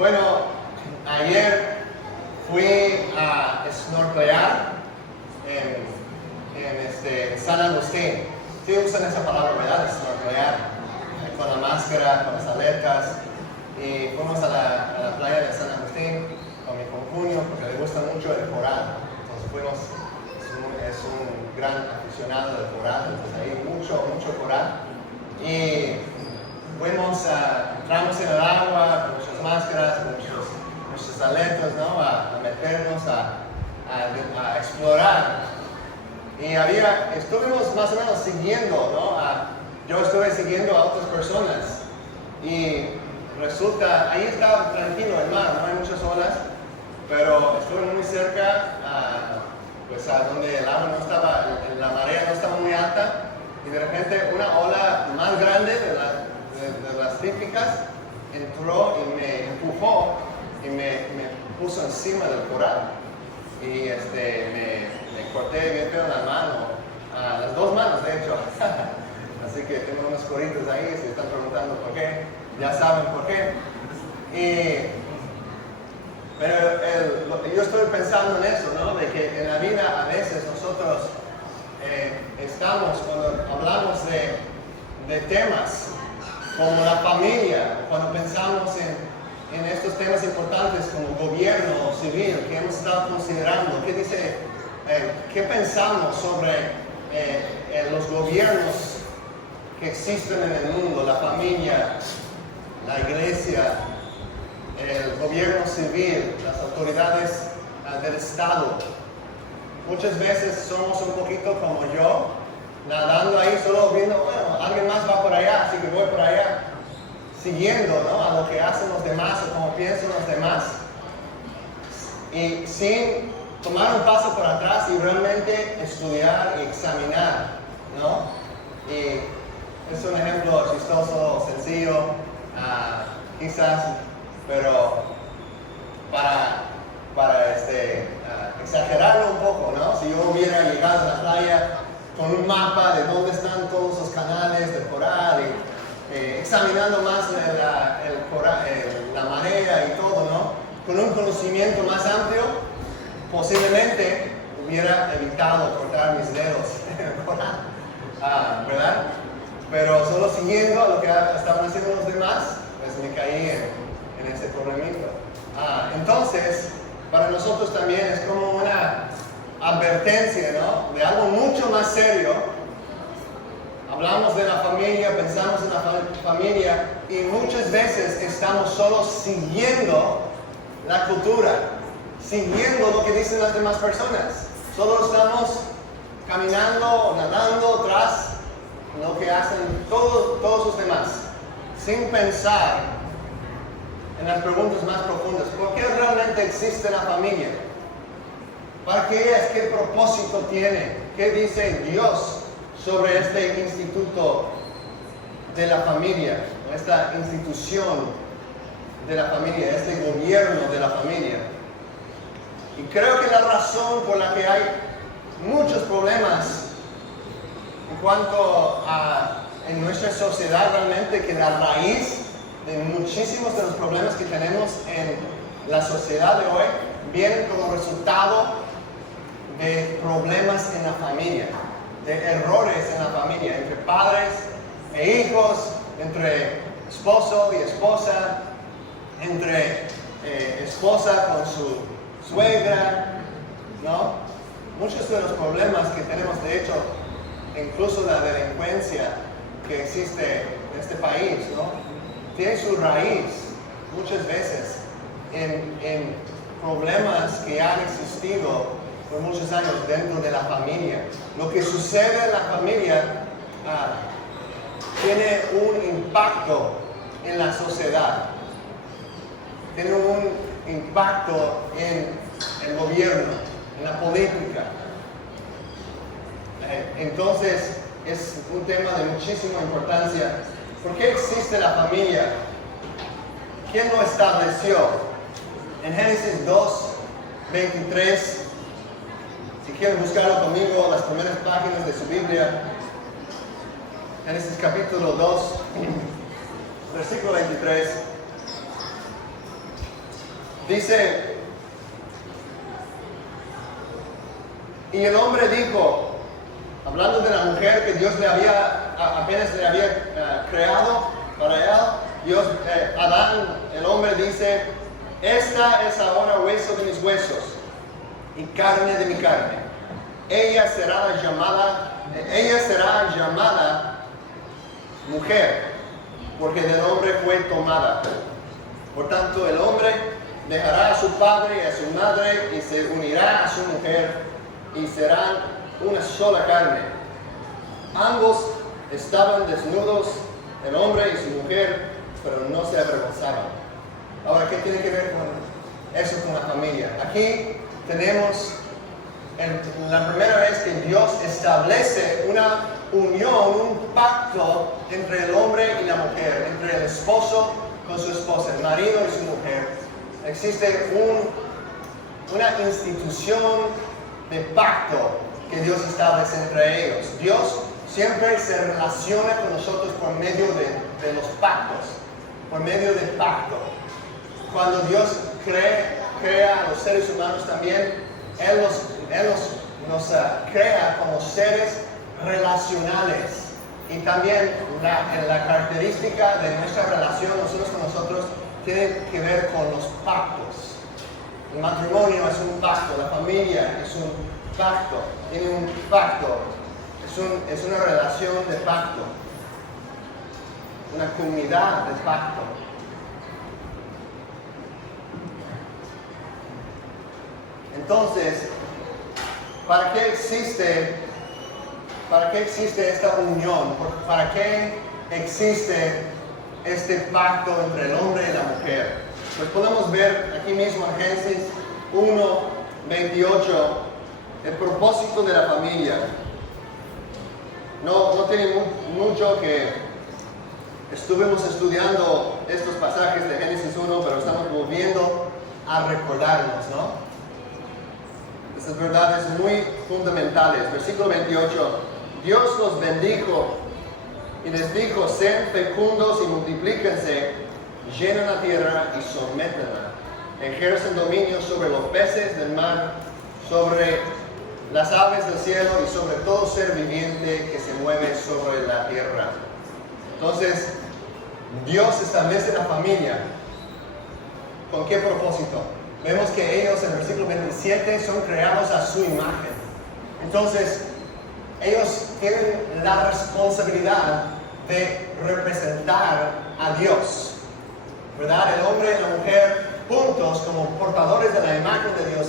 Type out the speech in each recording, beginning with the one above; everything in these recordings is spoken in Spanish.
Bueno, ayer fui a snorkelear en San Agustín. Sí usan esa palabra, ¿verdad? Snorkelear, con la máscara, con las aletas. Y fuimos a la playa de San Agustín con mi concuño porque le gusta mucho el coral. Entonces fuimos, es un gran aficionado del coral, entonces ahí mucho coral. Y fuimos, entramos en el agua con muchas máscaras, con muchos aletas, ¿no? A meternos, a explorar. Y estuvimos más o menos siguiendo, ¿no? Yo estuve siguiendo a otras personas. Y resulta, ahí está tranquilo el mar, no hay muchas olas, pero estuve muy cerca, pues a donde el agua no estaba, la marea no estaba muy alta. Y de repente una ola más grande de las típicas entró y me empujó y me puso encima del coral. Y me corté bien feo la mano, las dos manos de hecho. Así que tengo unos coritos ahí, si están preguntando por qué, ya saben por qué. Pero yo estoy pensando en eso, ¿no? De que en la vida a veces nosotros estamos, cuando hablamos de temas como la familia, cuando pensamos en estos temas importantes como gobierno civil que hemos estado considerando, ¿qué pensamos sobre los gobiernos que existen en el mundo, la familia, la iglesia, el gobierno civil, las autoridades del Estado? Muchas veces somos un poquito como yo, nadando ahí solo viendo, bueno, alguien más va por allá, así que voy por allá, siguiendo, ¿no? A lo que hacen los demás o como piensan los demás, y sin tomar un paso por atrás y realmente estudiar y examinar, ¿no? Y es un ejemplo chistoso, sencillo, quizás, pero para exagerarlo un poco, ¿no? Si yo hubiera llegado a la playa con un mapa de dónde están todos los canales del coral y examinando más la marea y todo, ¿no? Con un conocimiento más amplio, posiblemente hubiera evitado cortar mis dedos en el coral, ¿verdad? Pero solo siguiendo lo que estaban haciendo los demás, pues me caí en ese problemito. Entonces, para nosotros también es como una advertencia, ¿no? De algo mucho más serio. Hablamos de la familia, pensamos en la familia y muchas veces estamos solo siguiendo la cultura, siguiendo lo que dicen las demás personas. Solo estamos caminando, nadando tras lo que hacen todos los demás, sin pensar en las preguntas más profundas. ¿Por qué realmente existe la familia? ¿Para qué es? ¿Qué propósito tiene? ¿Qué dice Dios sobre este instituto de la familia? Esta institución de la familia, este gobierno de la familia. Y creo que la razón por la que hay muchos problemas en cuanto en nuestra sociedad realmente, que la raíz de muchísimos de los problemas que tenemos en la sociedad de hoy vienen como resultado de problemas en la familia, de errores en la familia, entre padres e hijos, entre esposo y esposa, entre esposa con su suegra, ¿no? Muchos de los problemas que tenemos, de hecho, incluso la delincuencia que existe en este país, ¿no? Tiene su raíz muchas veces en problemas que han existido por muchos años dentro de la familia. Lo que sucede en la familia tiene un impacto en la sociedad, tiene un impacto en el gobierno, en la política. Entonces es un tema de muchísima importancia. ¿Por qué existe la familia? ¿Quién lo estableció? En Génesis 2:23, si quieren buscarlo conmigo, las primeras páginas de su Biblia, Génesis capítulo 2, versículo 23. Dice, y el hombre dijo, hablando de la mujer que Dios apenas le había creado para él, Adán, el hombre dice, esta es ahora hueso de mis huesos y carne de mi carne. Ella será llamada mujer, porque del hombre fue tomada. Por tanto, el hombre dejará a su padre y a su madre y se unirá a su mujer y serán una sola carne. Ambos estaban desnudos, el hombre y su mujer, pero no se avergonzaban. Ahora, ¿qué tiene que ver con eso con la familia? Aquí tenemos la primera vez que Dios establece una unión, un pacto entre el hombre y la mujer, entre el esposo con su esposa, el marido y su mujer. Existe una institución de pacto que Dios establece entre ellos. Dios siempre se relaciona con nosotros por medio de los pactos, por medio del pacto. Cuando Dios crea a los seres humanos también, Él nos crea como seres relacionales. Y también la característica de nuestra relación nosotros con nosotros tiene que ver con los pactos. El matrimonio es un pacto, la familia es un pacto, tiene un pacto, es una relación de pacto, una comunidad de pacto. Entonces, ¿para qué existe esta unión? ¿Para qué existe este pacto entre el hombre y la mujer? Pues podemos ver aquí mismo en Génesis 1:28 el propósito de la familia. No tiene mucho que estuvimos estudiando estos pasajes de Génesis 1, pero estamos volviendo a recordarnos, ¿no? Estas verdades muy fundamentales. Versículo 28. Dios los bendijo y les dijo, sean fecundos y multiplíquense, llenen la tierra y sométenla. Ejercen dominio sobre los peces del mar, sobre las aves del cielo y sobre todo ser viviente que se mueve sobre la tierra. Entonces, Dios establece la familia. ¿Con qué propósito? Vemos que ellos en el versículo 27 son creados a su imagen. Entonces, ellos tienen la responsabilidad de representar a Dios, ¿verdad? El hombre y la mujer juntos como portadores de la imagen de Dios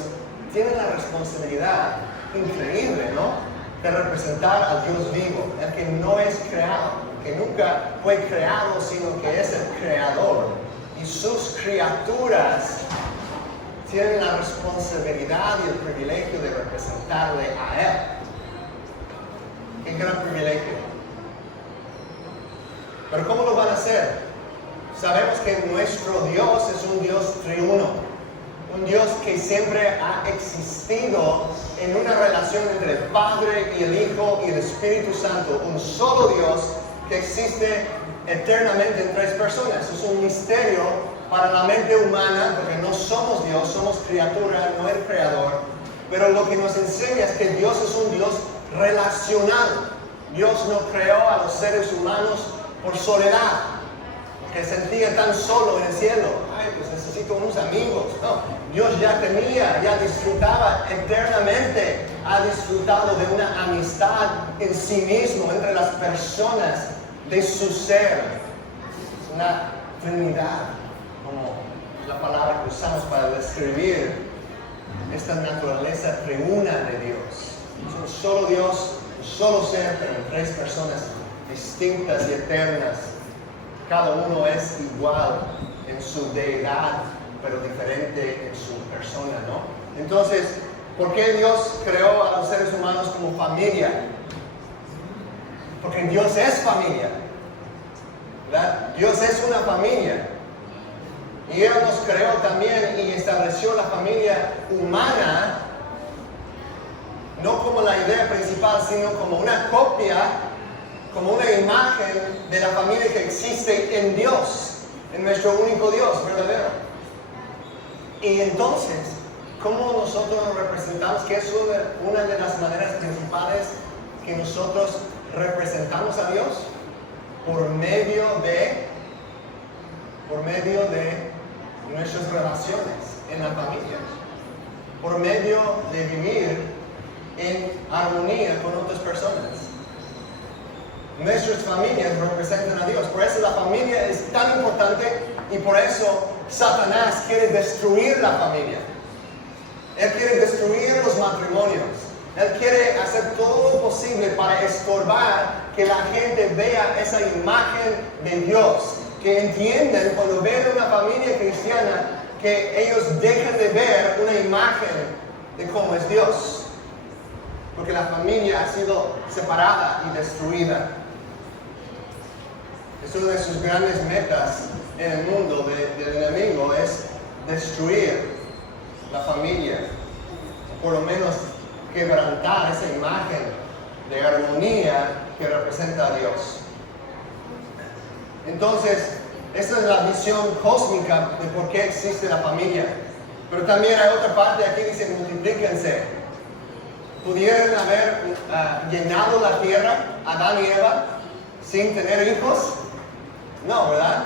tienen la responsabilidad increíble, ¿no? De representar al Dios vivo, el que no es creado, que nunca fue creado, sino que es el creador. Y sus criaturas tienen la responsabilidad y el privilegio de representarle a Él. ¡Qué gran privilegio! Pero ¿cómo lo van a hacer? Sabemos que nuestro Dios es un Dios triuno, un Dios que siempre ha existido en una relación entre el Padre y el Hijo y el Espíritu Santo, un solo Dios que existe eternamente en tres personas. Es un misterio para la mente humana, porque no somos Dios, somos criatura, no el creador. Pero lo que nos enseña es que Dios es un Dios relacional. Dios no creó a los seres humanos por soledad, que sentía tan solo en el cielo. Ay, pues necesito unos amigos. No, Dios ya disfrutaba eternamente, ha disfrutado de una amistad en sí mismo, entre las personas de su ser. Es una Trinidad, como la palabra que usamos para describir esta naturaleza triuna de Dios. Es un solo Dios, un solo ser, pero en tres personas distintas y eternas. Cada uno es igual en su deidad, pero diferente en su persona, ¿no? Entonces, ¿por qué Dios creó a los seres humanos como familia? Porque Dios es familia, ¿verdad? Dios es una familia. Y Él nos creó también y estableció la familia humana, no como la idea principal, sino como una copia, como una imagen de la familia que existe en Dios, en nuestro único Dios verdadero. Y entonces, ¿cómo nosotros nos representamos? ¿Qué es una de las maneras principales que nosotros representamos a Dios? Por medio de nuestras relaciones en la familia. Por medio de vivir en armonía con otras personas. Nuestras familias representan a Dios. Por eso la familia es tan importante y por eso Satanás quiere destruir la familia. Él quiere destruir los matrimonios. Él quiere hacer todo lo posible para estorbar que la gente vea esa imagen de Dios. Que entiendan cuando ven una familia cristiana que ellos dejen de ver una imagen de cómo es Dios. Porque la familia ha sido separada y destruida. Es una de sus grandes metas en el mundo del enemigo, es destruir la familia. Por lo menos quebrantar esa imagen de armonía que representa a Dios. Entonces, esa es la visión cósmica de por qué existe la familia. Pero también hay otra parte, aquí dice multiplíquense. ¿Pudieran haber llenado la tierra, Adán y Eva, sin tener hijos? No, ¿verdad?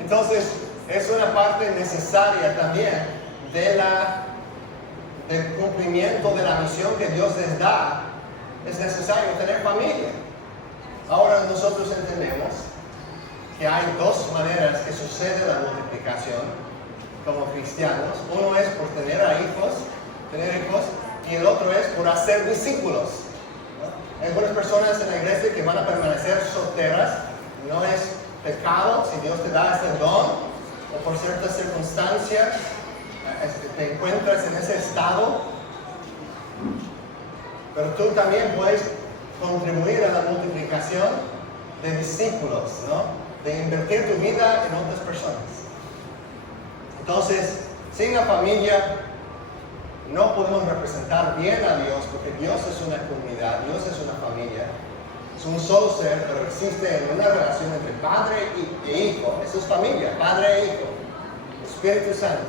Entonces, es una parte necesaria también del cumplimiento de la misión que Dios les da. Es necesario tener familia. Ahora nosotros entendemos que hay dos maneras que sucede la multiplicación como cristianos. Uno es por tener hijos, y el otro es por hacer discípulos. Hay algunas personas en la iglesia que van a permanecer solteras. No es pecado si Dios te da ese don o por ciertas circunstancias te encuentras en ese estado. Pero tú también puedes contribuir a la multiplicación de discípulos, ¿no? De invertir tu vida en otras personas. Entonces, sin la familia no podemos representar bien a Dios, porque Dios es una comunidad, Dios es una familia, es un solo ser, pero existe una relación entre padre e hijo. Eso es familia, padre e hijo, Espíritu Santo.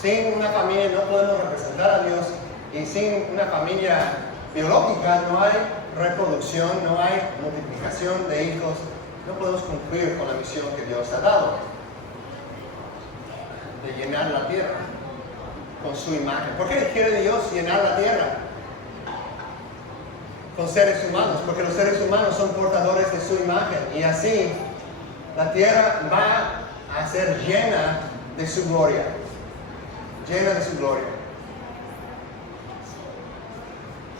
Sin una familia no podemos representar a Dios, y sin una familia biológica no hay reproducción, no hay multiplicación de hijos. No podemos cumplir con la misión que Dios ha dado de llenar la tierra con su imagen. ¿Por qué quiere Dios llenar la tierra con seres humanos? Porque los seres humanos son portadores de su imagen, y así la tierra va a ser llena de su gloria. Llena de su gloria.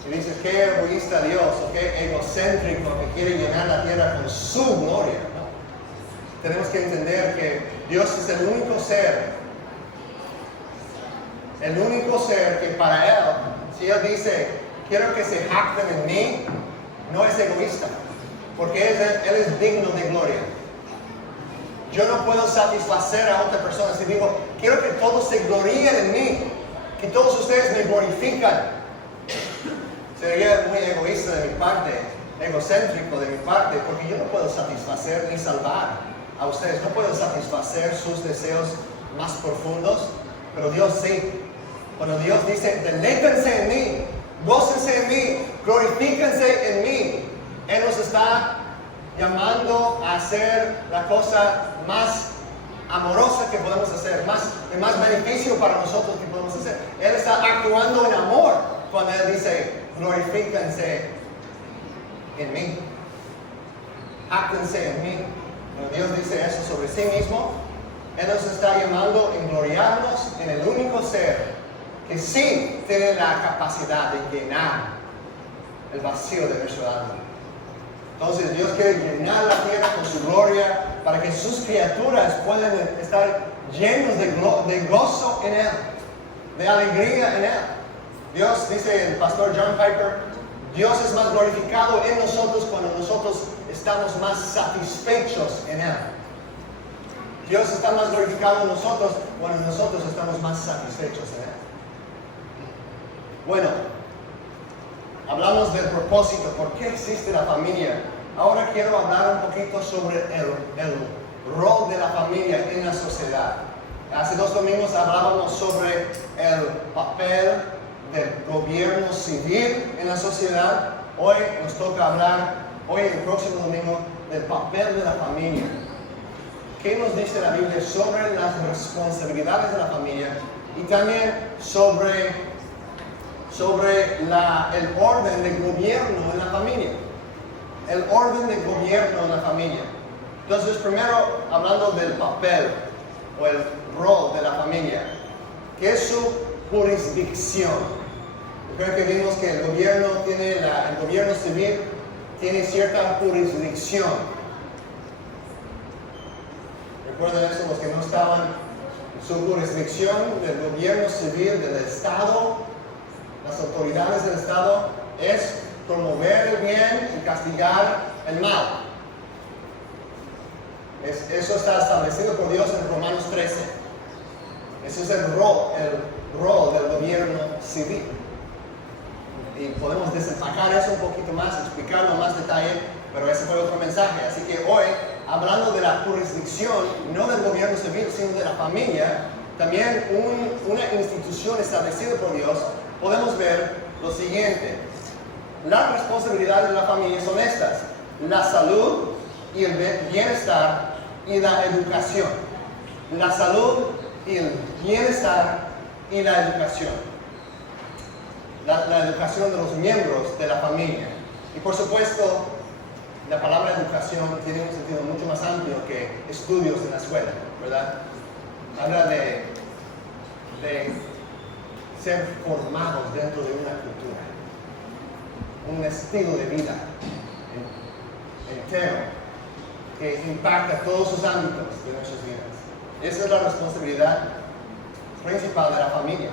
Si dices, qué egoísta Dios, o qué egocéntrico que quiere llenar la tierra con su gloria, ¿no? Tenemos que entender que Dios es el único ser que para Él, si Él dice, quiero que se jacten en mí, no es egoísta, porque Él es digno de gloria. Yo no puedo satisfacer a otra persona si digo, quiero que todos se gloríen en mí, que todos ustedes me glorifican. Sería muy egoísta de mi parte, egocéntrico de mi parte, porque yo no puedo satisfacer ni salvar a ustedes. No puedo satisfacer sus deseos más profundos, pero Dios sí. Cuando Dios dice, deleítense en mí, gócense en mí, glorifíquense en mí, Él nos está llamando a hacer la cosa más amorosa que podemos hacer, de más beneficio para nosotros que podemos hacer. Él está actuando en amor cuando Él dice, glorifíquense en mí, jáctense en mí. Cuando Dios dice eso sobre sí mismo, Él nos está llamando a gloriarnos en el único ser que sí tiene la capacidad de llenar el vacío de nuestro alma. Entonces Dios quiere llenar la tierra con su gloria para que sus criaturas puedan estar llenos de gozo en Él, de alegría en Él. Dios, dice el pastor John Piper, Dios es más glorificado en nosotros cuando nosotros estamos más satisfechos en Él. Dios está más glorificado en nosotros cuando nosotros estamos más satisfechos en Él. Bueno, hablamos del propósito, ¿por qué existe la familia? Ahora quiero hablar un poquito sobre el rol de la familia en la sociedad. Hace 2 domingos hablábamos sobre el papel del gobierno civil en la sociedad. Hoy nos toca hablar, hoy el próximo domingo, del papel de la familia. ¿Qué nos dice la Biblia sobre las responsabilidades de la familia? Y también sobre el orden de gobierno en la familia. El orden de gobierno en la familia. Entonces, primero, hablando del papel o el rol de la familia. ¿Qué es su jurisdicción? Creo que vimos que el gobierno civil tiene cierta jurisdicción. ¿Recuerdan eso los que no estaban? Su jurisdicción del gobierno civil del Estado, las autoridades del Estado, es promover el bien y castigar el mal. Eso está establecido por Dios en Romanos 13. Ese es el rol del gobierno civil. Y podemos desempacar eso un poquito más, explicarlo en más detalle, pero ese fue otro mensaje. Así que hoy, hablando de la jurisdicción, no del gobierno civil, sino de la familia, también una institución establecida por Dios, podemos ver lo siguiente. Las responsabilidades de la familia son estas: la salud y el bienestar y la educación. La salud y el bienestar y la educación. La educación de los miembros de la familia. Y por supuesto, la palabra educación tiene un sentido mucho más amplio que estudios en la escuela, ¿verdad? Habla de ser formados dentro de una cultura, un estilo de vida entero que impacta todos los ámbitos de nuestras vidas. Esa es la responsabilidad principal de la familia.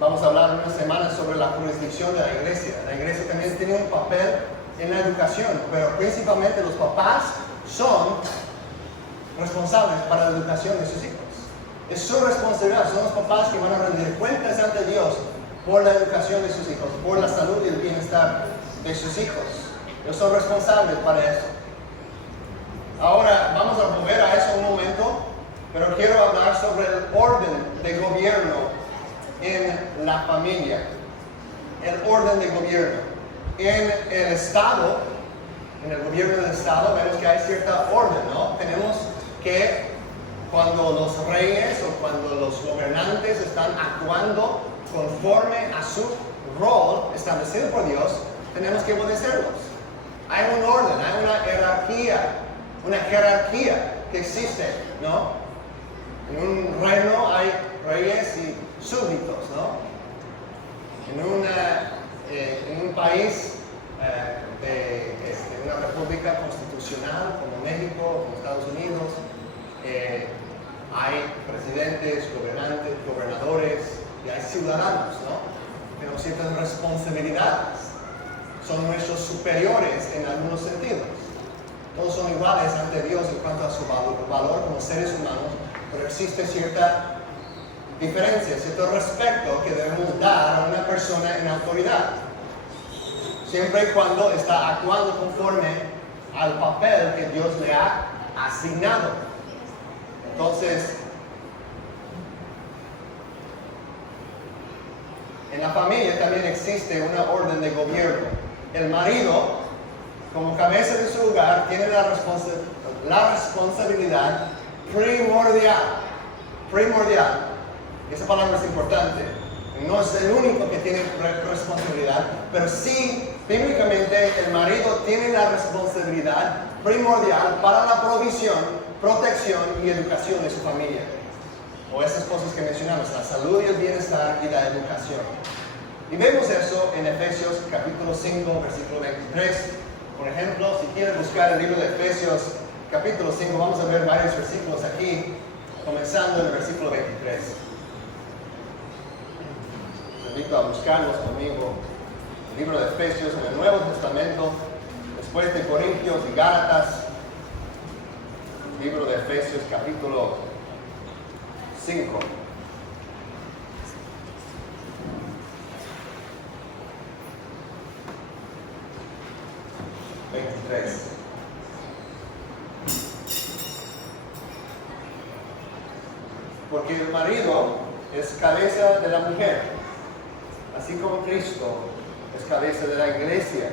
Vamos a hablar una semana sobre la jurisdicción de la iglesia. La iglesia también tiene un papel en la educación, pero principalmente los papás son responsables para la educación de sus hijos. Es su responsabilidad, son los papás que van a rendir cuentas ante Dios por la educación de sus hijos, por la salud y el bienestar de sus hijos. Ellos son responsables para eso. Ahora vamos a volver a eso un momento, pero quiero hablar sobre el orden de gobierno en la familia. El orden de gobierno. En el Estado, en el gobierno del Estado, vemos que hay cierta orden, ¿no? Tenemos que cuando los reyes o cuando los gobernantes están actuando conforme a su rol establecido por Dios, tenemos que obedecerlos. Hay un orden, hay una jerarquía que existe, ¿no? En un reino hay reyes y súbditos, ¿no? En un país de una república constitucional como México, como Estados Unidos, hay presidentes, gobernadores y hay ciudadanos, ¿no? Tenemos ciertas responsabilidades. Son nuestros superiores en algunos sentidos. Todos son iguales ante Dios en cuanto a su valor como seres humanos, pero existe cierta diferencia, cierto respeto que debemos dar a una persona en autoridad, siempre y cuando está actuando conforme al papel que Dios le ha asignado. Entonces, en la familia también existe una orden de gobierno. El marido, como cabeza de su hogar, tiene la responsabilidad primordial. Esa palabra es importante. No es el único que tiene responsabilidad, pero sí, bíblicamente, el marido tiene la responsabilidad primordial para la provisión, protección y educación de su familia. O esas cosas que mencionamos, la salud y el bienestar y la educación. Y vemos eso en Efesios capítulo 5, versículo 23. Por ejemplo, si quieren buscar el libro de Efesios capítulo 5, vamos a ver varios versículos aquí, comenzando en el versículo 23. Les invito a buscarlos conmigo. El libro de Efesios en el Nuevo Testamento, después de Corintios y Gálatas. Libro de Efesios capítulo 5. 23. porque el marido es cabeza de la mujer, así como Cristo es cabeza de la iglesia,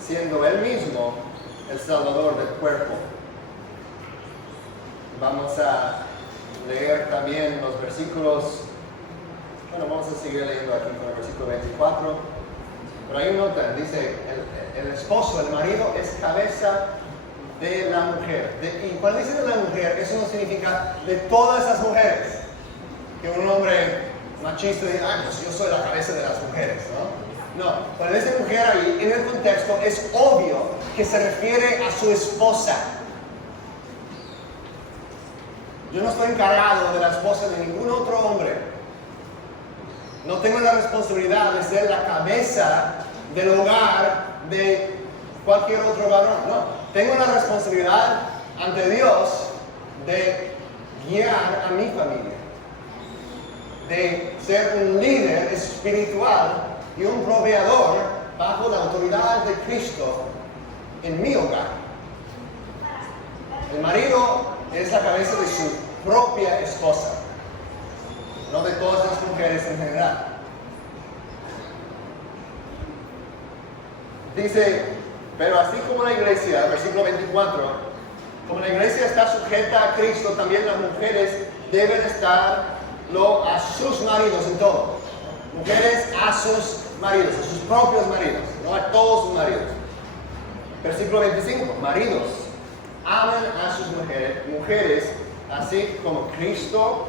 siendo Él mismo el Salvador del cuerpo. Vamos a leer también los versículos, vamos a seguir leyendo aquí con el versículo 24, pero ahí notan, dice, el esposo, el marido es cabeza de la mujer. Y cuando dice de la mujer, eso no significa de todas las mujeres. Que un hombre machista diga, pues yo soy la cabeza de las mujeres, ¿no? No, cuando dice mujer ahí, en el contexto, es obvio que se refiere a su esposa. Yo no estoy encargado de la esposa de ningún otro hombre. No tengo la responsabilidad de ser la cabeza del hogar de cualquier otro varón. No, tengo la responsabilidad ante Dios de guiar a mi familia, de ser un líder espiritual y un proveedor bajo la autoridad de Cristo en mi hogar. El marido es la cabeza de su propia esposa, no de todas las mujeres en general. Dice, pero así como la iglesia, versículo 24, como la iglesia está sujeta a Cristo, también las mujeres deben estarlo a sus maridos en todo. Mujeres a sus maridos, a sus propios maridos, no a todos sus maridos. Versículo 25, maridos, amen a sus mujeres, así como Cristo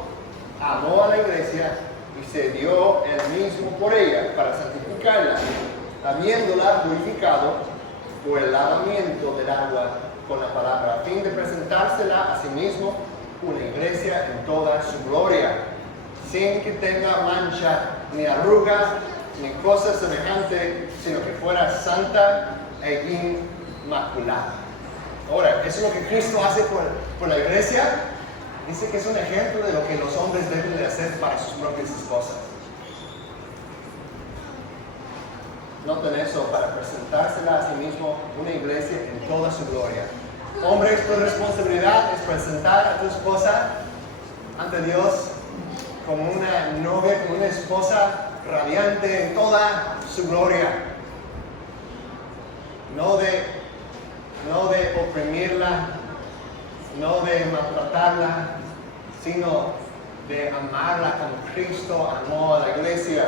amó a la iglesia y se dio él mismo por ella para santificarla, habiéndola purificado por el lavamiento del agua con la palabra, a fin de presentársela a sí mismo una iglesia en toda su gloria, sin que tenga mancha, ni arruga, ni cosa semejante, sino que fuera santa e inmaculada. Ahora, ¿eso es lo que Cristo hace por la iglesia? Dice que es un ejemplo de lo que los hombres deben de hacer para sus propias esposas. Noten eso, para presentársela a sí mismo una iglesia en toda su gloria. Hombres, tu responsabilidad es presentar a tu esposa ante Dios como una novia, como una esposa radiante en toda su gloria. No de oprimirla, no de maltratarla, sino de amarla como Cristo amó a la iglesia.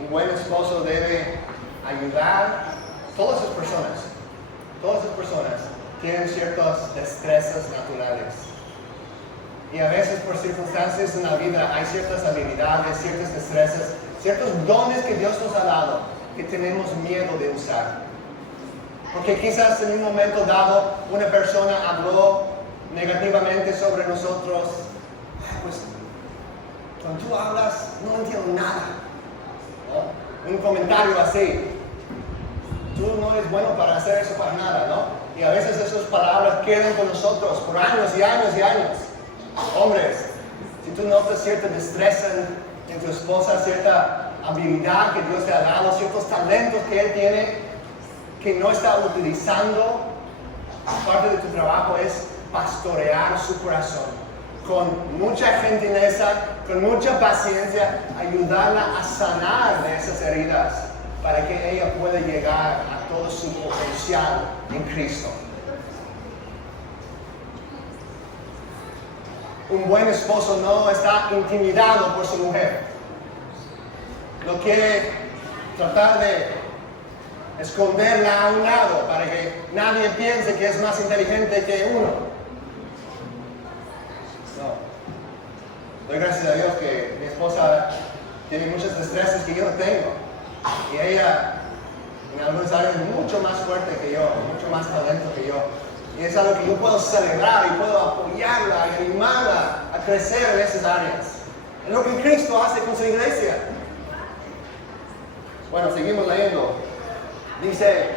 Un buen esposo debe ayudar a todas las personas. Todas las personas tienen ciertas destrezas naturales. Y a veces por circunstancias en la vida hay ciertas habilidades, ciertas destrezas, ciertos dones que Dios nos ha dado que tenemos miedo de usar. Porque quizás en un momento dado una persona habló negativamente sobre nosotros. Pues cuando tú hablas no entiendo nada. ¿No? Un comentario así. Tú no eres bueno para hacer eso para nada, ¿no? Y a veces esas palabras quedan con nosotros por años y años y años. Hombres, si tú notas cierta destreza en tu esposa, cierta habilidad que Dios te ha dado, ciertos talentos que Él tiene que no está utilizando, parte de tu trabajo es pastorear su corazón con mucha gentileza, con mucha paciencia, ayudarla a sanar de esas heridas para que ella pueda llegar a todo su potencial en Cristo. Un buen esposo no está intimidado por su mujer. No quiere tratar de esconderla a un lado para que nadie piense que es más inteligente que uno. No. Doy gracias a Dios que mi esposa tiene muchas destrezas que yo no tengo. Y ella en algunas áreas es mucho más fuerte que yo, mucho más talento que yo. Y es algo que yo puedo celebrar y puedo apoyarla y animarla a crecer en esas áreas. Es lo que Cristo hace con su iglesia. Bueno, seguimos leyendo. Dice,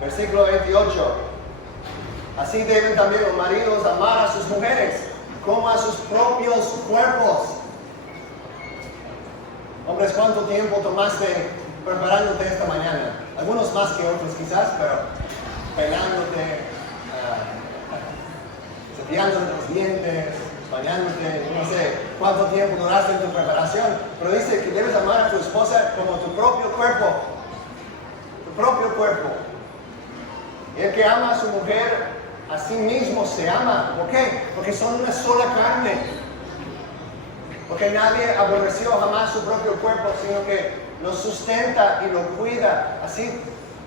versículo 28, así deben también los maridos amar a sus mujeres como a sus propios cuerpos. Hombres, ¿cuánto tiempo tomaste preparándote esta mañana? Algunos más que otros quizás, pero pelándote, cepillándote los dientes, bañándote, no sé cuánto tiempo duraste en tu preparación, pero dice que debes amar a tu esposa como tu propio cuerpo. Tu propio cuerpo. El que ama a su mujer, a sí mismo se ama. ¿Por qué? Porque son una sola carne. Porque nadie aborreció jamás su propio cuerpo, sino que lo sustenta y lo cuida. Así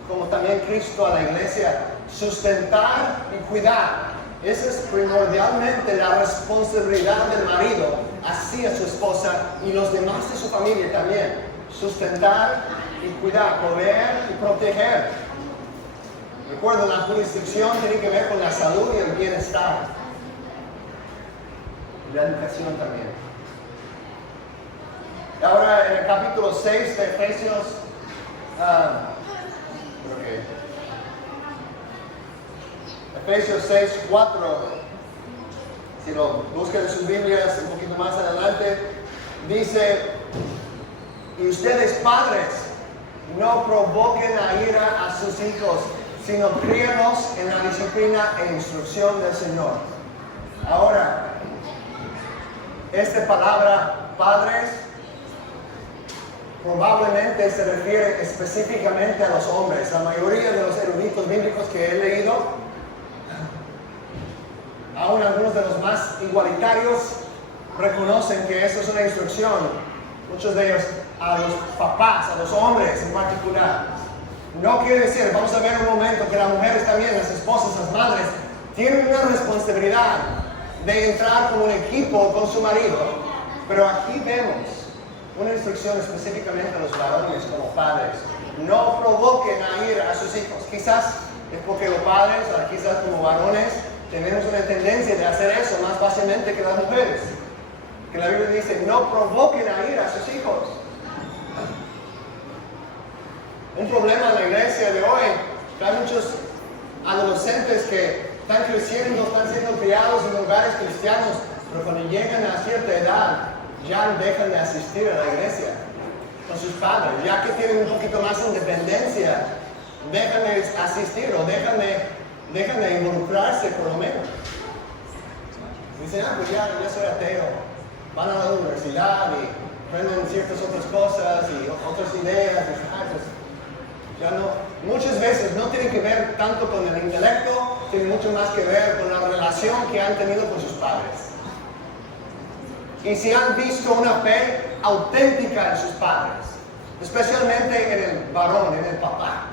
como también Cristo a la iglesia. Sustentar y cuidar. Esa es primordialmente la responsabilidad del marido hacia su esposa y los demás de su familia también. Sustentar y cuidar, proveer y proteger. Recuerden, la jurisdicción tiene que ver con la salud y el bienestar. Y la educación también. Y ahora en el capítulo 6 de Efesios, Efesios 6, 4, si lo buscan en sus Biblias un poquito más adelante, dice, y ustedes padres, no provoquen a ira a sus hijos, sino críenlos en la disciplina e instrucción del Señor. Ahora, esta palabra padres probablemente se refiere específicamente a los hombres. La mayoría de los eruditos bíblicos que he leído, aún algunos de los más igualitarios, reconocen que eso es una instrucción, muchos de ellos a los papás, a los hombres en particular. No quiere decir, vamos a ver un momento, que las mujeres también, las esposas, las madres, tienen una responsabilidad de entrar como un equipo con su marido. Pero aquí vemos una instrucción específicamente a los varones como padres. No provoquen a ira a sus hijos. Quizás es porque los padres, o quizás como varones, tenemos una tendencia de hacer eso más fácilmente que las mujeres. Que la Biblia dice, no provoquen a ira a sus hijos. Un problema en la iglesia de hoy, que hay muchos adolescentes que están creciendo, están siendo criados en lugares cristianos, pero cuando llegan a cierta edad, ya dejan de asistir a la iglesia con sus padres, ya que tienen un poquito más de independencia, dejan de asistir o dejan de involucrarse por lo menos. Dicen, pues ya soy ateo, van a la universidad y aprenden ciertas otras cosas y otras ideas, y, pues, ya no, muchas veces no tiene que ver tanto con el intelecto, tiene mucho más que ver con la relación que han tenido con sus padres. Y si han visto una fe auténtica en sus padres, especialmente en el varón, en el papá.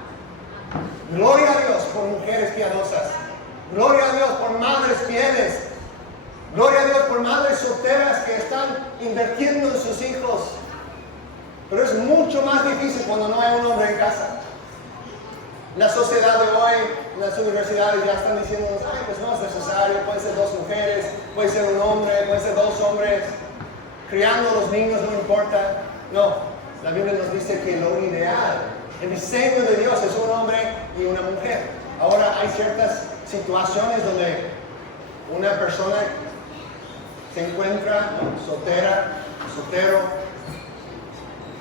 Gloria a Dios por mujeres piadosas. Gloria a Dios por madres fieles. Gloria a Dios por madres solteras que están invirtiendo en sus hijos. Pero es mucho más difícil cuando no hay un hombre en casa. La sociedad de hoy, las universidades ya están diciendo, pues no es necesario, pueden ser dos mujeres, puede ser un hombre, pueden ser dos hombres, criando a los niños no importa. No, la Biblia nos dice que lo ideal, el diseño de Dios es un hombre y una mujer. Ahora hay ciertas situaciones donde una persona se encuentra soltero,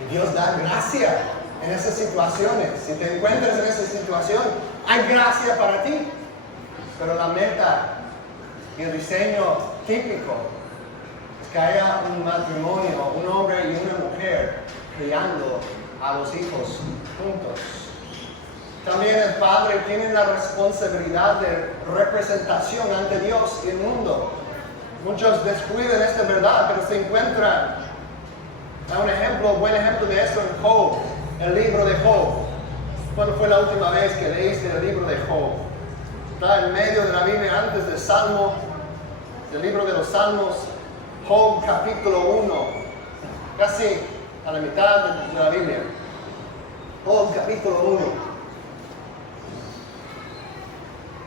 y Dios da gracia en esas situaciones. Si te encuentras en esa situación, hay gracia para ti. Pero la meta y el diseño típico es que haya un matrimonio, un hombre y una mujer criando a los hijos juntos. También el padre tiene la responsabilidad de representación ante Dios y el mundo. Muchos descuidan esta verdad, pero se encuentra. Hay un buen ejemplo de esto en Job. El libro de Job. ¿Cuándo fue la última vez que leíste el libro de Job? Está en medio de la Biblia, antes del Salmo, del libro de los Salmos, Job capítulo 1, casi a la mitad de la Biblia. Job capítulo 1.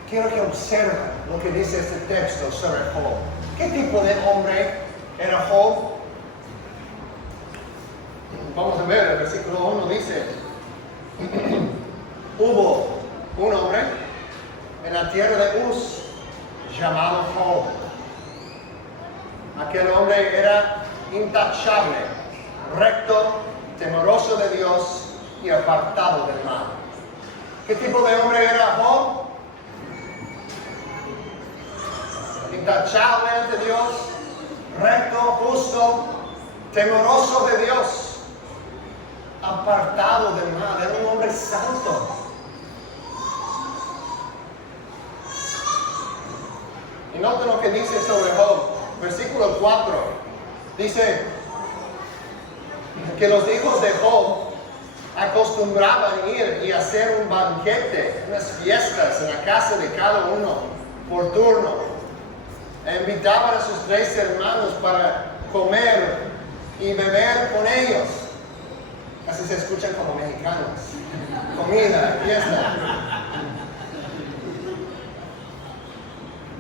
Quiero que observen lo que dice este texto sobre Job. ¿Qué tipo de hombre era Job? Vamos a ver, el versículo 1 dice, hubo un hombre en la tierra de Uz llamado Job. Aquel hombre era intachable, recto, temeroso de Dios y apartado del mal. ¿Qué tipo de hombre era Job? intachable ante Dios, recto, justo, temeroso de Dios, apartado del mal, era un hombre santo. Y noten lo que dice sobre Job, versículo 4, dice que los hijos de Job acostumbraban ir y hacer un banquete, unas fiestas en la casa de cada uno por turno. E invitaban a sus 3 hermanos para comer y beber con ellos. Así se escuchan como mexicanos. Comida, fiesta.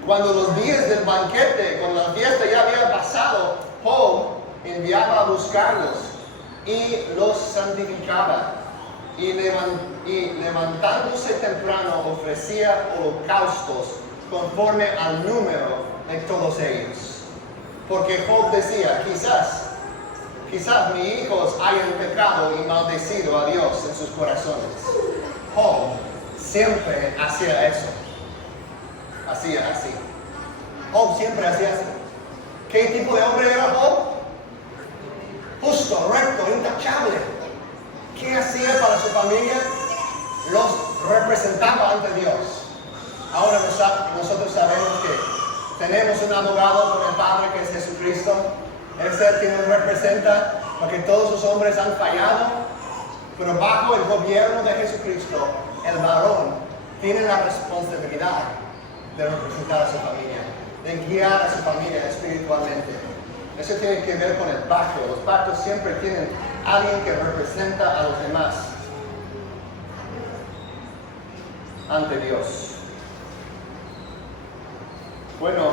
Cuando los días del banquete, cuando la fiesta ya había pasado, Job enviaba a buscarlos y los santificaba. Y levantándose temprano ofrecía holocaustos conforme al número de todos ellos. Porque Job decía, quizás mis hijos hayan pecado y maldecido a Dios en sus corazones. Job siempre hacía eso. Hacía así. Job siempre hacía así. ¿Qué tipo de hombre era Job? Justo, recto, intachable. ¿Qué hacía para su familia? Los representaba ante Dios. Ahora nosotros sabemos que tenemos un abogado con el Padre que es Jesucristo. Es el que nos representa, porque todos los hombres han fallado, pero bajo el gobierno de Jesucristo, el varón tiene la responsabilidad de representar a su familia, de guiar a su familia espiritualmente. Eso tiene que ver con el pacto. Los pactos siempre tienen a alguien que representa a los demás ante Dios. Bueno,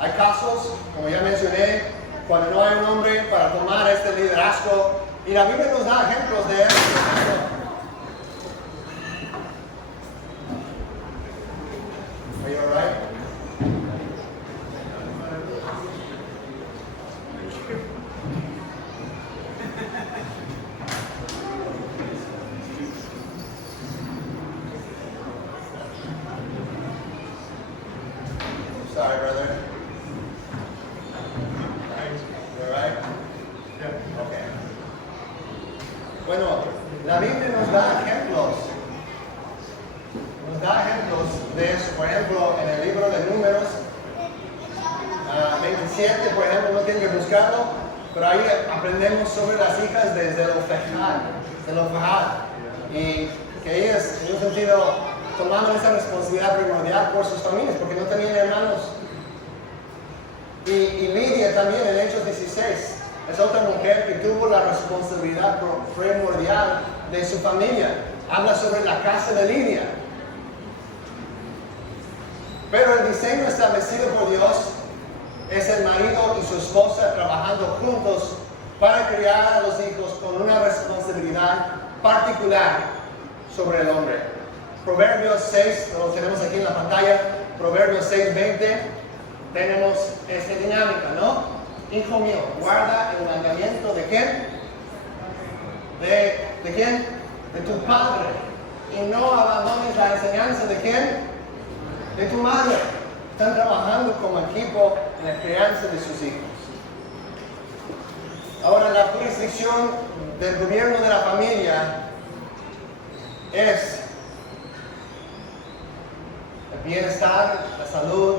hay casos, como ya mencioné, cuando no hay un hombre para tomar este liderazgo, y la Biblia nos da ejemplos de eso. Are you all right? Sorry, brother. You all right? Okay. Bueno, la Biblia nos da ejemplos. Nos da ejemplos de eso. Por ejemplo, en el libro de Números 27, por ejemplo, no tienen que buscarlo, pero ahí aprendemos sobre las hijas de Zelofehad, y que ellas, en un sentido, tomaban esa responsabilidad primordial por sus familias, porque no tenían hermanos. Y Lidia también, en Hechos 16, es otra mujer que tuvo la responsabilidad primordial de su familia. Habla sobre la casa de Lidia. Pero el diseño establecido por Dios es el marido y su esposa trabajando juntos para criar a los hijos con una responsabilidad particular sobre el hombre. Proverbios 6, lo tenemos aquí en la pantalla, Proverbios 6:20, tenemos esta dinámica, ¿no? Hijo mío, guarda el mandamiento de ¿quién? ¿De quién? De tu padre. Y no abandones la enseñanza de ¿quién? De tu madre. Están trabajando como equipo en la crianza de sus hijos. Ahora, la jurisdicción del gobierno de la familia es el bienestar, la salud,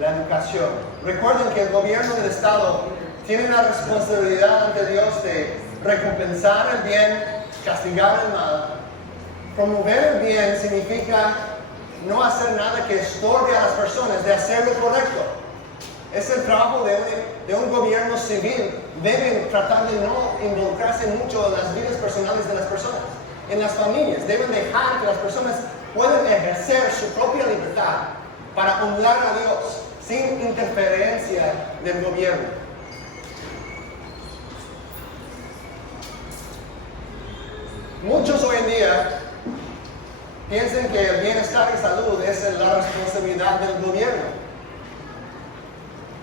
la educación. Recuerden que el gobierno del Estado tiene la responsabilidad ante Dios de recompensar el bien, castigar el mal. Promover el bien significa no hacer nada que estorbe a las personas de hacer lo correcto. Es el trabajo de un gobierno civil. Deben tratar de no involucrarse mucho en las vidas personales de las personas. En las familias deben dejar que las personas puedan ejercer su propia libertad para honrar a Dios sin interferencia del gobierno. Muchos hoy en día piensan que el bienestar y salud es la responsabilidad del gobierno.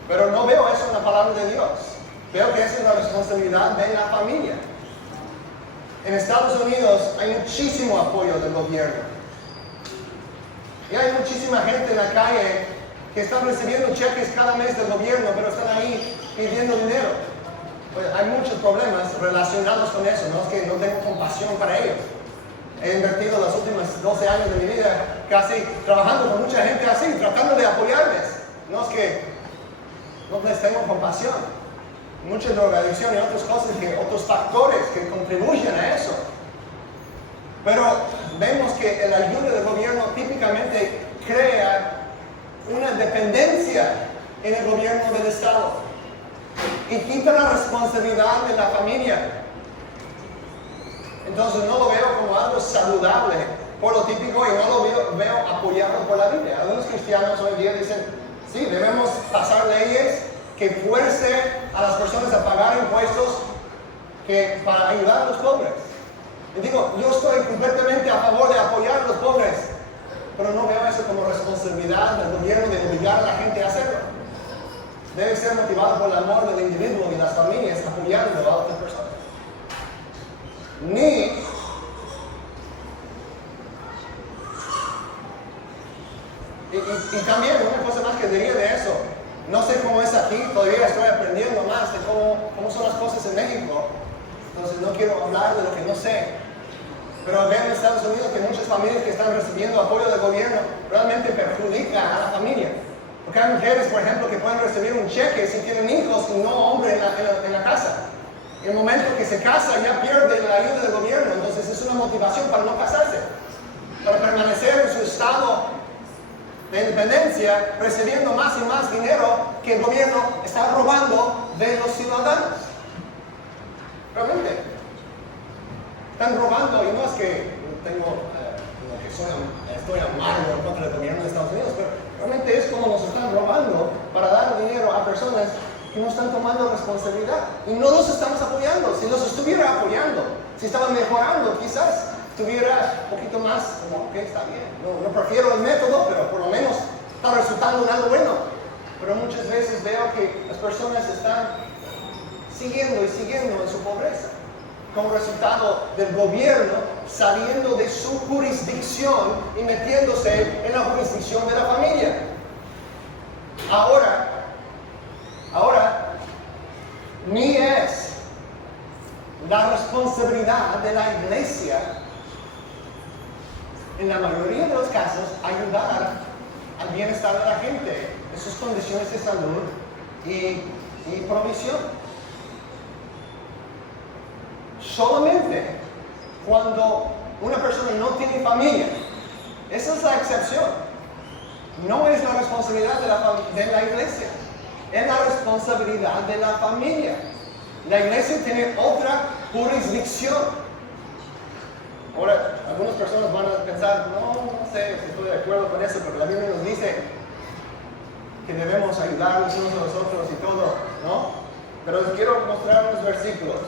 Pero no veo eso en la palabra de Dios. Veo que esa es la responsabilidad de la familia. En Estados Unidos hay muchísimo apoyo del gobierno Y hay muchísima gente en la calle que están recibiendo cheques cada mes del gobierno, pero están ahí pidiendo dinero. Pues hay muchos problemas relacionados con eso, no es que no tengo compasión para ellos. He invertido los últimos 12 años de mi vida casi trabajando con mucha gente así, tratando de apoyarles. No es que no les tengo compasión. Mucha drogadicción y otras cosas, otros factores que contribuyen a eso. Pero vemos que la ayuda del gobierno típicamente crea una dependencia en el gobierno del Estado y quita la responsabilidad de la familia. Entonces no lo veo como algo saludable por lo típico y no lo veo apoyado por la Biblia. Algunos cristianos hoy en día dicen, sí, debemos pasar leyes que fuerce a las personas a pagar impuestos para ayudar a los pobres. Y digo, yo estoy completamente a favor de apoyar a los pobres, pero no veo eso como responsabilidad del gobierno de obligar a la gente a hacerlo. Debe ser motivado por el amor del individuo y las familias apoyando a otras personas. Y también una cosa más que diría de eso, no sé cómo es aquí, todavía estoy aprendiendo más de cómo son las cosas en México, entonces no quiero hablar de lo que no sé. Pero veo en Estados Unidos que muchas familias que están recibiendo apoyo del gobierno realmente perjudican a la familia. Porque hay mujeres, por ejemplo, que pueden recibir un cheque si tienen hijos y no hombre en la casa. En el momento que se casa ya pierde la ayuda del gobierno, entonces es una motivación para no casarse, para permanecer en su estado de independencia, recibiendo más y más dinero que el gobierno está robando de los ciudadanos. Realmente, están robando, y no es que estoy amargo en contra del gobierno de Estados Unidos, pero realmente es como nos están robando para dar dinero a personas que no están tomando responsabilidad. Y no los estamos apoyando. Si los estuviera apoyando, si estaban mejorando, quizás estuviera un poquito más, como, ok, está bien. No prefiero el método, pero por lo menos está resultando en algo bueno. Pero muchas veces veo que las personas están siguiendo y siguiendo en su pobreza, como resultado del gobierno saliendo de su jurisdicción y metiéndose en la jurisdicción de la familia. Ahora, ni es la responsabilidad de la iglesia, en la mayoría de los casos, ayudar al bienestar de la gente, en sus condiciones de salud y provisión. Solamente cuando una persona no tiene familia, esa es la excepción. No es la responsabilidad de la iglesia, es la responsabilidad de la familia. La iglesia tiene otra jurisdicción. Ahora, algunas personas van a pensar, no sé si estoy de acuerdo con eso, porque la Biblia nos dice que debemos ayudarnos unos a los otros y todo, ¿no? Pero les quiero mostrar unos versículos.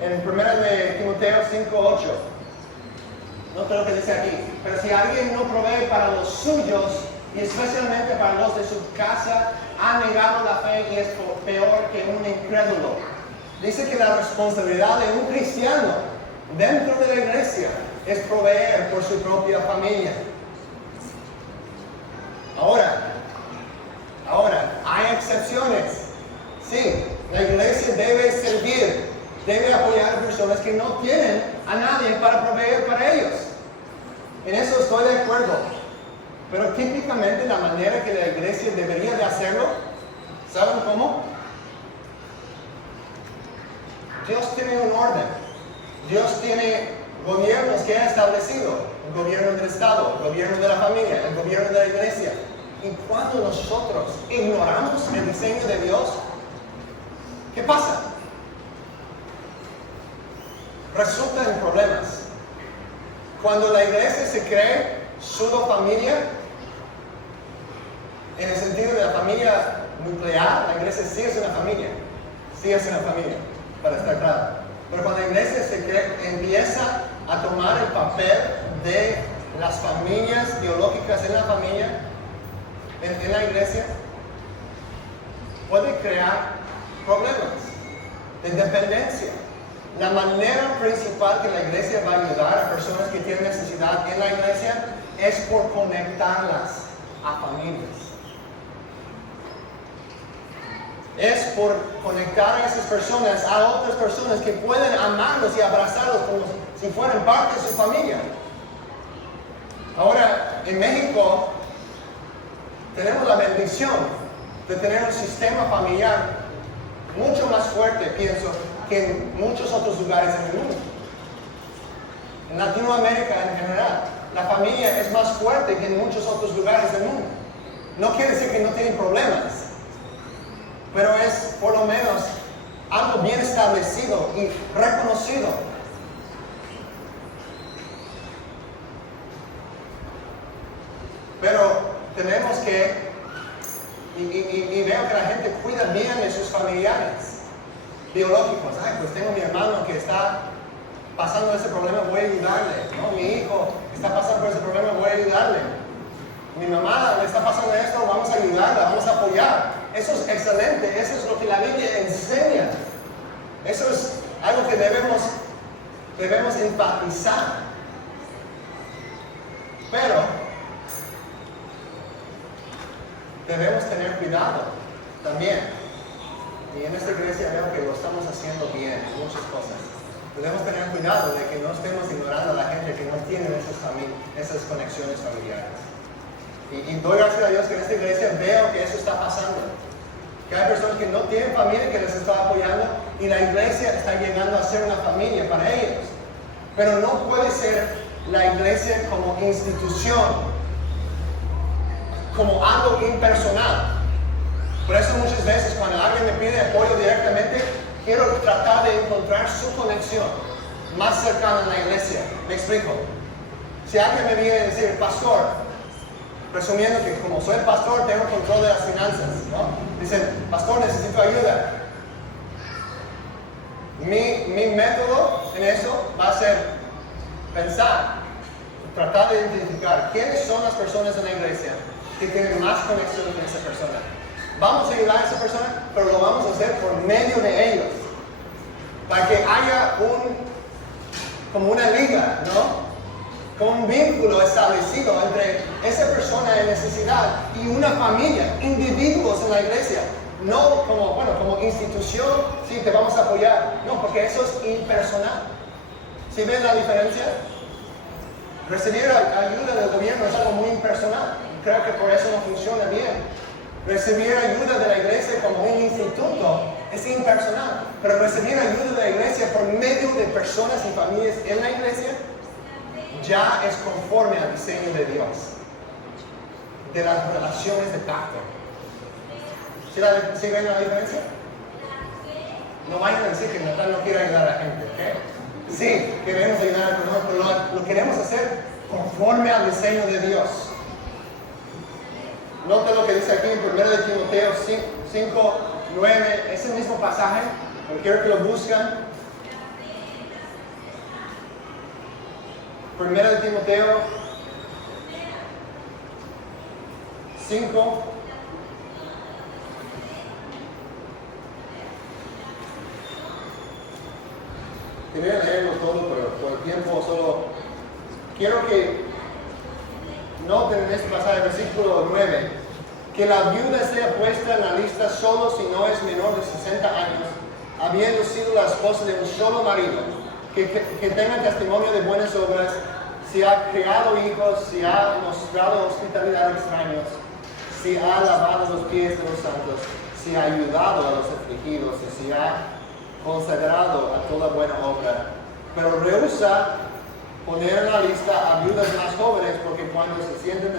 En 1 de Timoteo 5:8, nota lo que dice aquí. Pero si alguien no provee para los suyos, y especialmente para los de su casa, ha negado la fe y es peor que un incrédulo. Dice que la responsabilidad de un cristiano dentro de la iglesia es proveer por su propia familia. Ahora, hay excepciones. Sí, la iglesia debe servir, debe apoyar a personas que no tienen a nadie para proveer para ellos. En eso estoy de acuerdo. Pero típicamente la manera que la iglesia debería de hacerlo, ¿saben cómo? Dios tiene un orden. Dios tiene gobiernos que ha establecido. El gobierno del Estado, el gobierno de la familia, el gobierno de la iglesia. Y cuando nosotros ignoramos el diseño de Dios, ¿qué pasa? Resulta en problemas. Cuando la iglesia se cree pseudo familia, en el sentido de la familia nuclear, la iglesia sí es una familia. Sí es una familia, para estar claro. Pero cuando la iglesia empieza a tomar el papel de las familias biológicas en la familia, en la iglesia, puede crear problemas de dependencia. La manera principal que la iglesia va a ayudar a personas que tienen necesidad en la iglesia es por conectarlas a familias. Es por conectar a esas personas a otras personas que pueden amarlos y abrazarlos como si fueran parte de su familia. Ahora, en México tenemos la bendición de tener un sistema familiar mucho más fuerte, pienso, que en muchos otros lugares en el mundo. En Latinoamérica en general, la familia es más fuerte que en muchos otros lugares del mundo. No quiere decir que no tienen problemas, pero es por lo menos algo bien establecido y reconocido. Pero tenemos que, y veo que la gente cuida bien de sus familiares biológicos. Ay, pues tengo mi hermano que está pasando ese problema, voy a ayudarle, ¿no? Mi hijo está pasando por ese problema, voy a ayudarle. Mi mamá le está pasando esto, vamos a ayudarla, vamos a apoyar. Eso es excelente, eso es lo que la Biblia enseña. Eso es algo que debemos enfatizar. Pero debemos tener cuidado también. Y en esta iglesia veo que lo estamos haciendo bien en muchas cosas. Debemos tener cuidado de que no estemos ignorando a la gente que no tiene esas conexiones familiares. Y doy gracias a Dios que en esta iglesia veo que eso está pasando. Que hay personas que no tienen familia que les está apoyando y la iglesia está llegando a ser una familia para ellos. Pero no puede ser la iglesia como institución, como algo impersonal. Por eso muchas veces cuando alguien me pide apoyo directamente, quiero tratar de encontrar su conexión más cercana a la iglesia. ¿Me explico? Si alguien me viene a decir, pastor, presumiendo que como soy el pastor tengo control de las finanzas, ¿no? Dicen, pastor, necesito ayuda. Mi método en eso va a ser pensar, tratar de identificar quiénes son las personas en la iglesia que tienen más conexión con esa persona. Vamos a ayudar a esa persona, pero lo vamos a hacer por medio de ellos. Para que haya como una liga, ¿no? Como un vínculo establecido entre esa persona en necesidad y una familia, individuos en la iglesia. No como institución, sí, te vamos a apoyar. No, porque eso es impersonal. ¿Sí ven la diferencia? Recibir ayuda del gobierno es algo muy impersonal. Creo que por eso no funciona bien. Recibir ayuda de la iglesia como un instituto es impersonal, pero recibir ayuda de la iglesia por medio de personas y familias en la iglesia ya es conforme al diseño de Dios, de las relaciones de pacto. ¿Sí ven la diferencia? No vayan a decir que Natal no quiere ayudar a la gente, ¿ok? Sí, queremos ayudar a la persona, pero lo queremos hacer conforme al diseño de Dios. Nota lo que dice aquí en 1 de Timoteo 5, 9, es el mismo pasaje, pero quiero que lo buscan. 1 de Timoteo 5. Quería leerlo todo, pero por el tiempo solo quiero que noten en este pasaje, versículo 9, que la viuda sea puesta en la lista solo si no es menor de 60 años, habiendo sido la esposa de un solo marido, que tenga testimonio de buenas obras, si ha criado hijos, si ha mostrado hospitalidad a extraños, si ha lavado los pies de los santos, si ha ayudado a los afligidos y si ha consagrado a toda buena obra. Pero rehúsa poner en la lista a viudas más jóvenes, porque cuando se sienten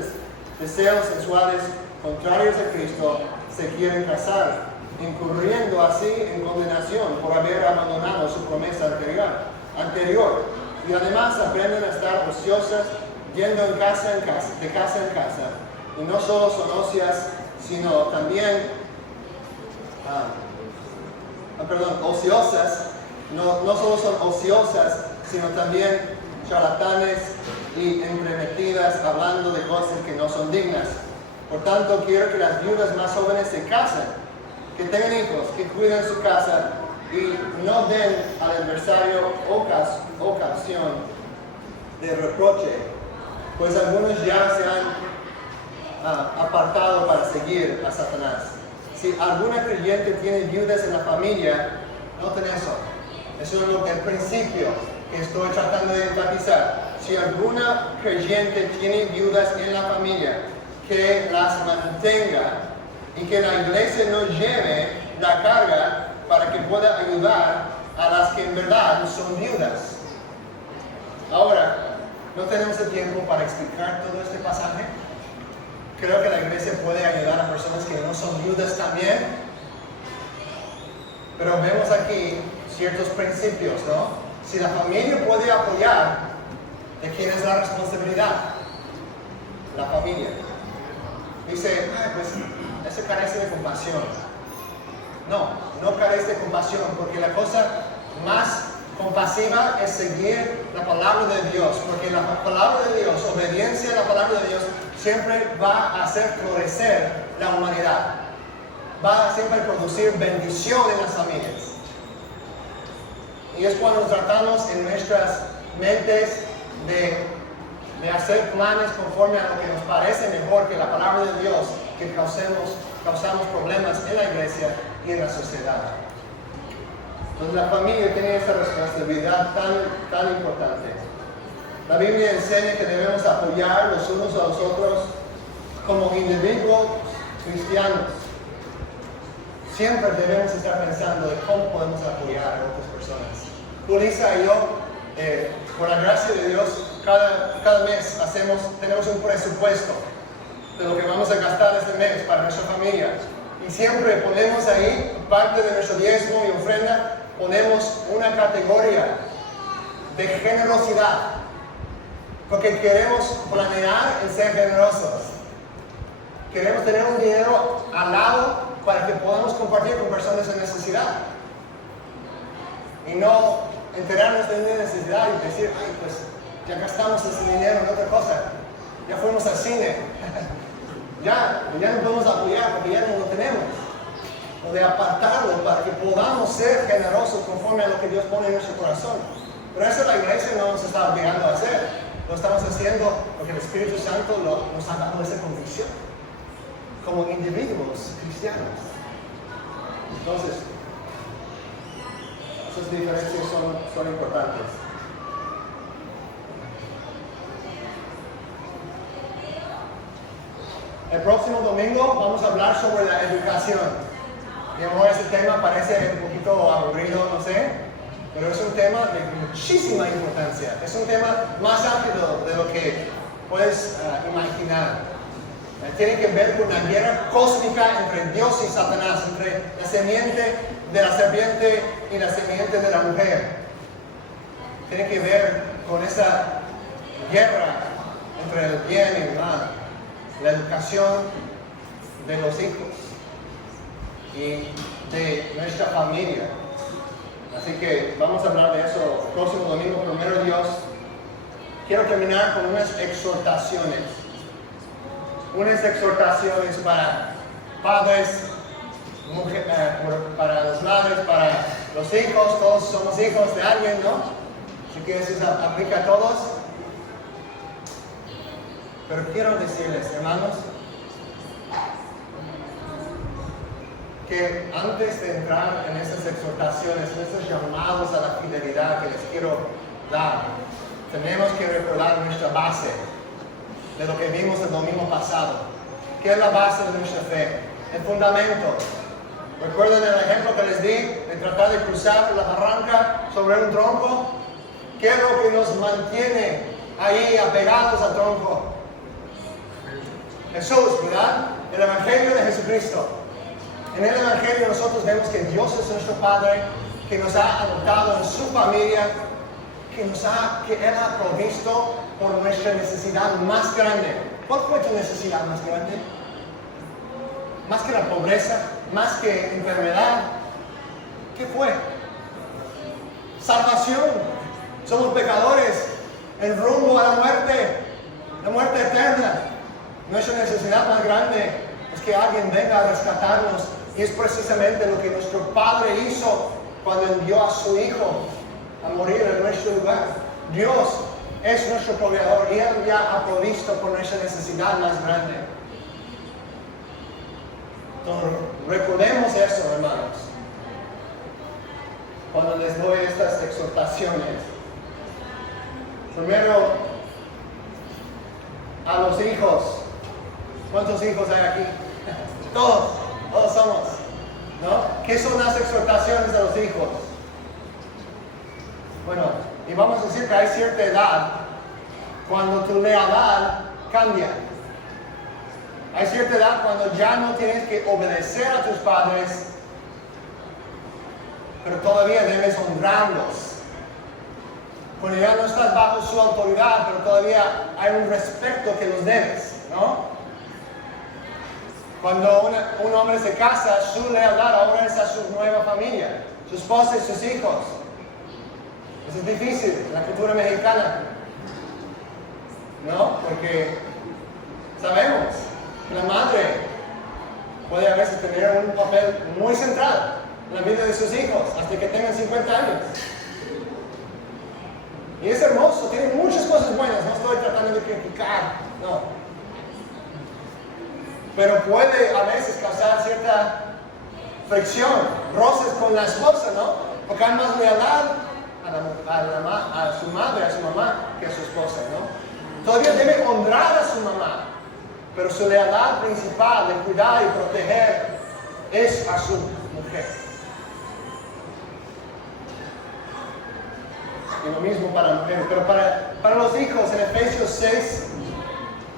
deseos sensuales contrarios a Cristo, se quieren casar, incurriendo así en condenación por haber abandonado su promesa anterior. Y además aprenden a estar ociosas, yendo de casa en casa. Y no solo son ocias, sino también, ociosas, no solo son ociosas, sino también charlatanes y entremetidas, hablando de cosas que no son dignas. Por tanto, quiero que las viudas más jóvenes se casen, que tengan hijos, que cuiden su casa y no den al adversario ocasión de reproche pues algunos ya se han apartado para seguir a Satanás. Si alguna creyente tiene viudas en la familia, noten eso. Eso es el principio que estoy tratando de enfatizar. Si alguna creyente tiene viudas en la familia, que las mantenga y que la iglesia no lleve la carga para que pueda ayudar a las que en verdad son viudas. Ahora, no tenemos el tiempo para explicar todo este pasaje. Creo que la iglesia puede ayudar a personas que no son viudas también. Pero vemos aquí ciertos principios, ¿no? Si la familia puede apoyar, ¿de quién es la responsabilidad? La familia. Dice, pues ese carece de compasión. No carece de compasión, porque la cosa más compasiva es seguir la palabra de Dios, porque la palabra de Dios, obediencia a la palabra de Dios, siempre va a hacer florecer la humanidad. Va a siempre producir bendición en las familias. Y es cuando tratamos en nuestras mentes de hacer planes conforme a lo que nos parece mejor que la palabra de Dios, que causamos problemas en la iglesia y en la sociedad. Entonces la familia tiene esta responsabilidad tan importante. La Biblia enseña que debemos apoyar los unos a los otros como individuos cristianos. Siempre debemos estar pensando de cómo podemos apoyar a otras personas. Julissa y yo, por la gracia de Dios, cada mes tenemos un presupuesto de lo que vamos a gastar este mes para nuestra familia. Y siempre ponemos ahí, parte de nuestro diezmo y ofrenda, ponemos una categoría de generosidad. Porque queremos planear en ser generosos. Queremos tener un dinero al lado para que podamos compartir con personas en necesidad. Y no enterarnos de una necesidad y decir, pues ya gastamos ese dinero en otra cosa. Ya fuimos al cine. ya no podemos apoyar porque ya no lo tenemos. O de apartarlo para que podamos ser generosos conforme a lo que Dios pone en nuestro corazón. Pero eso la iglesia no nos está obligando a hacer. Lo estamos haciendo porque el Espíritu Santo nos ha dado esa convicción. Como individuos cristianos. Entonces, esas diferencias son importantes. El próximo domingo vamos a hablar sobre la educación. Y ahora ese tema parece un poquito aburrido, no sé, pero es un tema de muchísima importancia. Es un tema más amplio de lo que puedes imaginar. Tiene que ver con una guerra cósmica entre Dios y Satanás, entre la semiente de la serpiente y la semiente de la mujer. Tiene que ver con esa guerra entre el bien y el mal, la educación de los hijos y de nuestra familia. Así que vamos a hablar de eso el próximo domingo, primero Dios. Quiero terminar con unas exhortaciones. Unas exhortaciones para padres, para las madres, para los hijos. Todos somos hijos de alguien, ¿no? Así que eso se aplica a todos. Pero quiero decirles, hermanos, que antes de entrar en estas exhortaciones, en estos llamados a la fidelidad que les quiero dar, tenemos que recordar nuestra base de lo que vimos el domingo pasado. ¿Qué es la base de nuestra fe? El fundamento. ¿Recuerdan el ejemplo que les di de tratar de cruzar la barranca sobre un tronco? ¿Qué es lo que nos mantiene ahí apegados al tronco? Jesús, ¿verdad? El Evangelio de Jesucristo. En el Evangelio nosotros vemos que Dios es nuestro Padre, que nos ha adoptado en su familia, que Él ha provisto por nuestra necesidad más grande. ¿Cuál fue tu necesidad más grande? Más que la pobreza, más que enfermedad. ¿Qué fue? Salvación. Somos pecadores en rumbo a la muerte eterna. Nuestra necesidad más grande es que alguien venga a rescatarnos. Y es precisamente lo que nuestro Padre hizo cuando envió a su Hijo a morir en nuestro lugar. Dios es nuestro proveedor y Él ya ha provisto por nuestra necesidad más grande. Entonces, recordemos eso, hermanos, cuando les doy estas exhortaciones. Primero, a los hijos. ¿Cuántos hijos hay aquí? Todos somos, ¿no? ¿Qué son las exhortaciones de los hijos? Bueno, y vamos a decir que hay cierta edad cuando tu lealtad cambia. Hay cierta edad cuando ya no tienes que obedecer a tus padres, pero todavía debes honrarlos. Cuando ya no estás bajo su autoridad, pero todavía hay un respeto que los debes, ¿no? Cuando un hombre se casa, su lealtad ahora es a su nueva familia, su esposa y sus hijos. Eso es difícil en la cultura mexicana, ¿no? Porque sabemos que la madre puede a veces tener un papel muy central en la vida de sus hijos hasta que tengan 50 años. Y es hermoso, tiene muchas cosas buenas, no estoy tratando de criticar, no. Pero puede a veces causar cierta fricción, roces con la esposa, ¿no? Porque hay más lealtad a su madre, a su mamá, que a su esposa, ¿no? Todavía debe honrar a su mamá, pero su lealtad principal de cuidar y proteger es a su mujer. Y lo mismo para la mujer, pero para los hijos, en Efesios 6,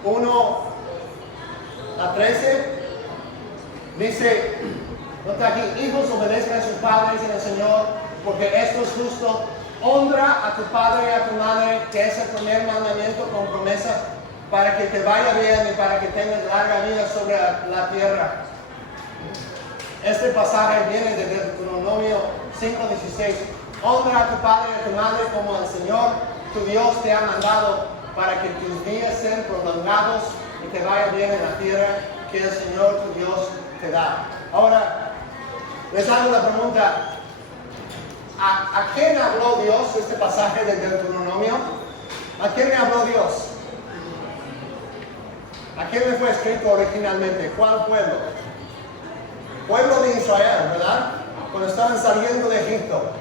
1 a 13, dice, nota aquí, hijos, obedezcan a sus padres en el Señor, porque esto es justo. Honra a tu padre y a tu madre, que es el primer mandamiento con promesa, para que te vaya bien y para que tengas larga vida sobre la tierra. Este pasaje viene de Deuteronomio 5:16. Honra a tu padre y a tu madre como el Señor, tu Dios, te ha mandado, para que tus días sean prolongados y te vaya bien en la tierra que el Señor, tu Dios, te da. Ahora, les hago la pregunta. ¿A quién habló Dios este pasaje de Deuteronomio? ¿A quién le habló Dios? ¿A quién le fue escrito originalmente? ¿Cuál pueblo? Pueblo de Israel, ¿verdad? Cuando estaban saliendo de Egipto.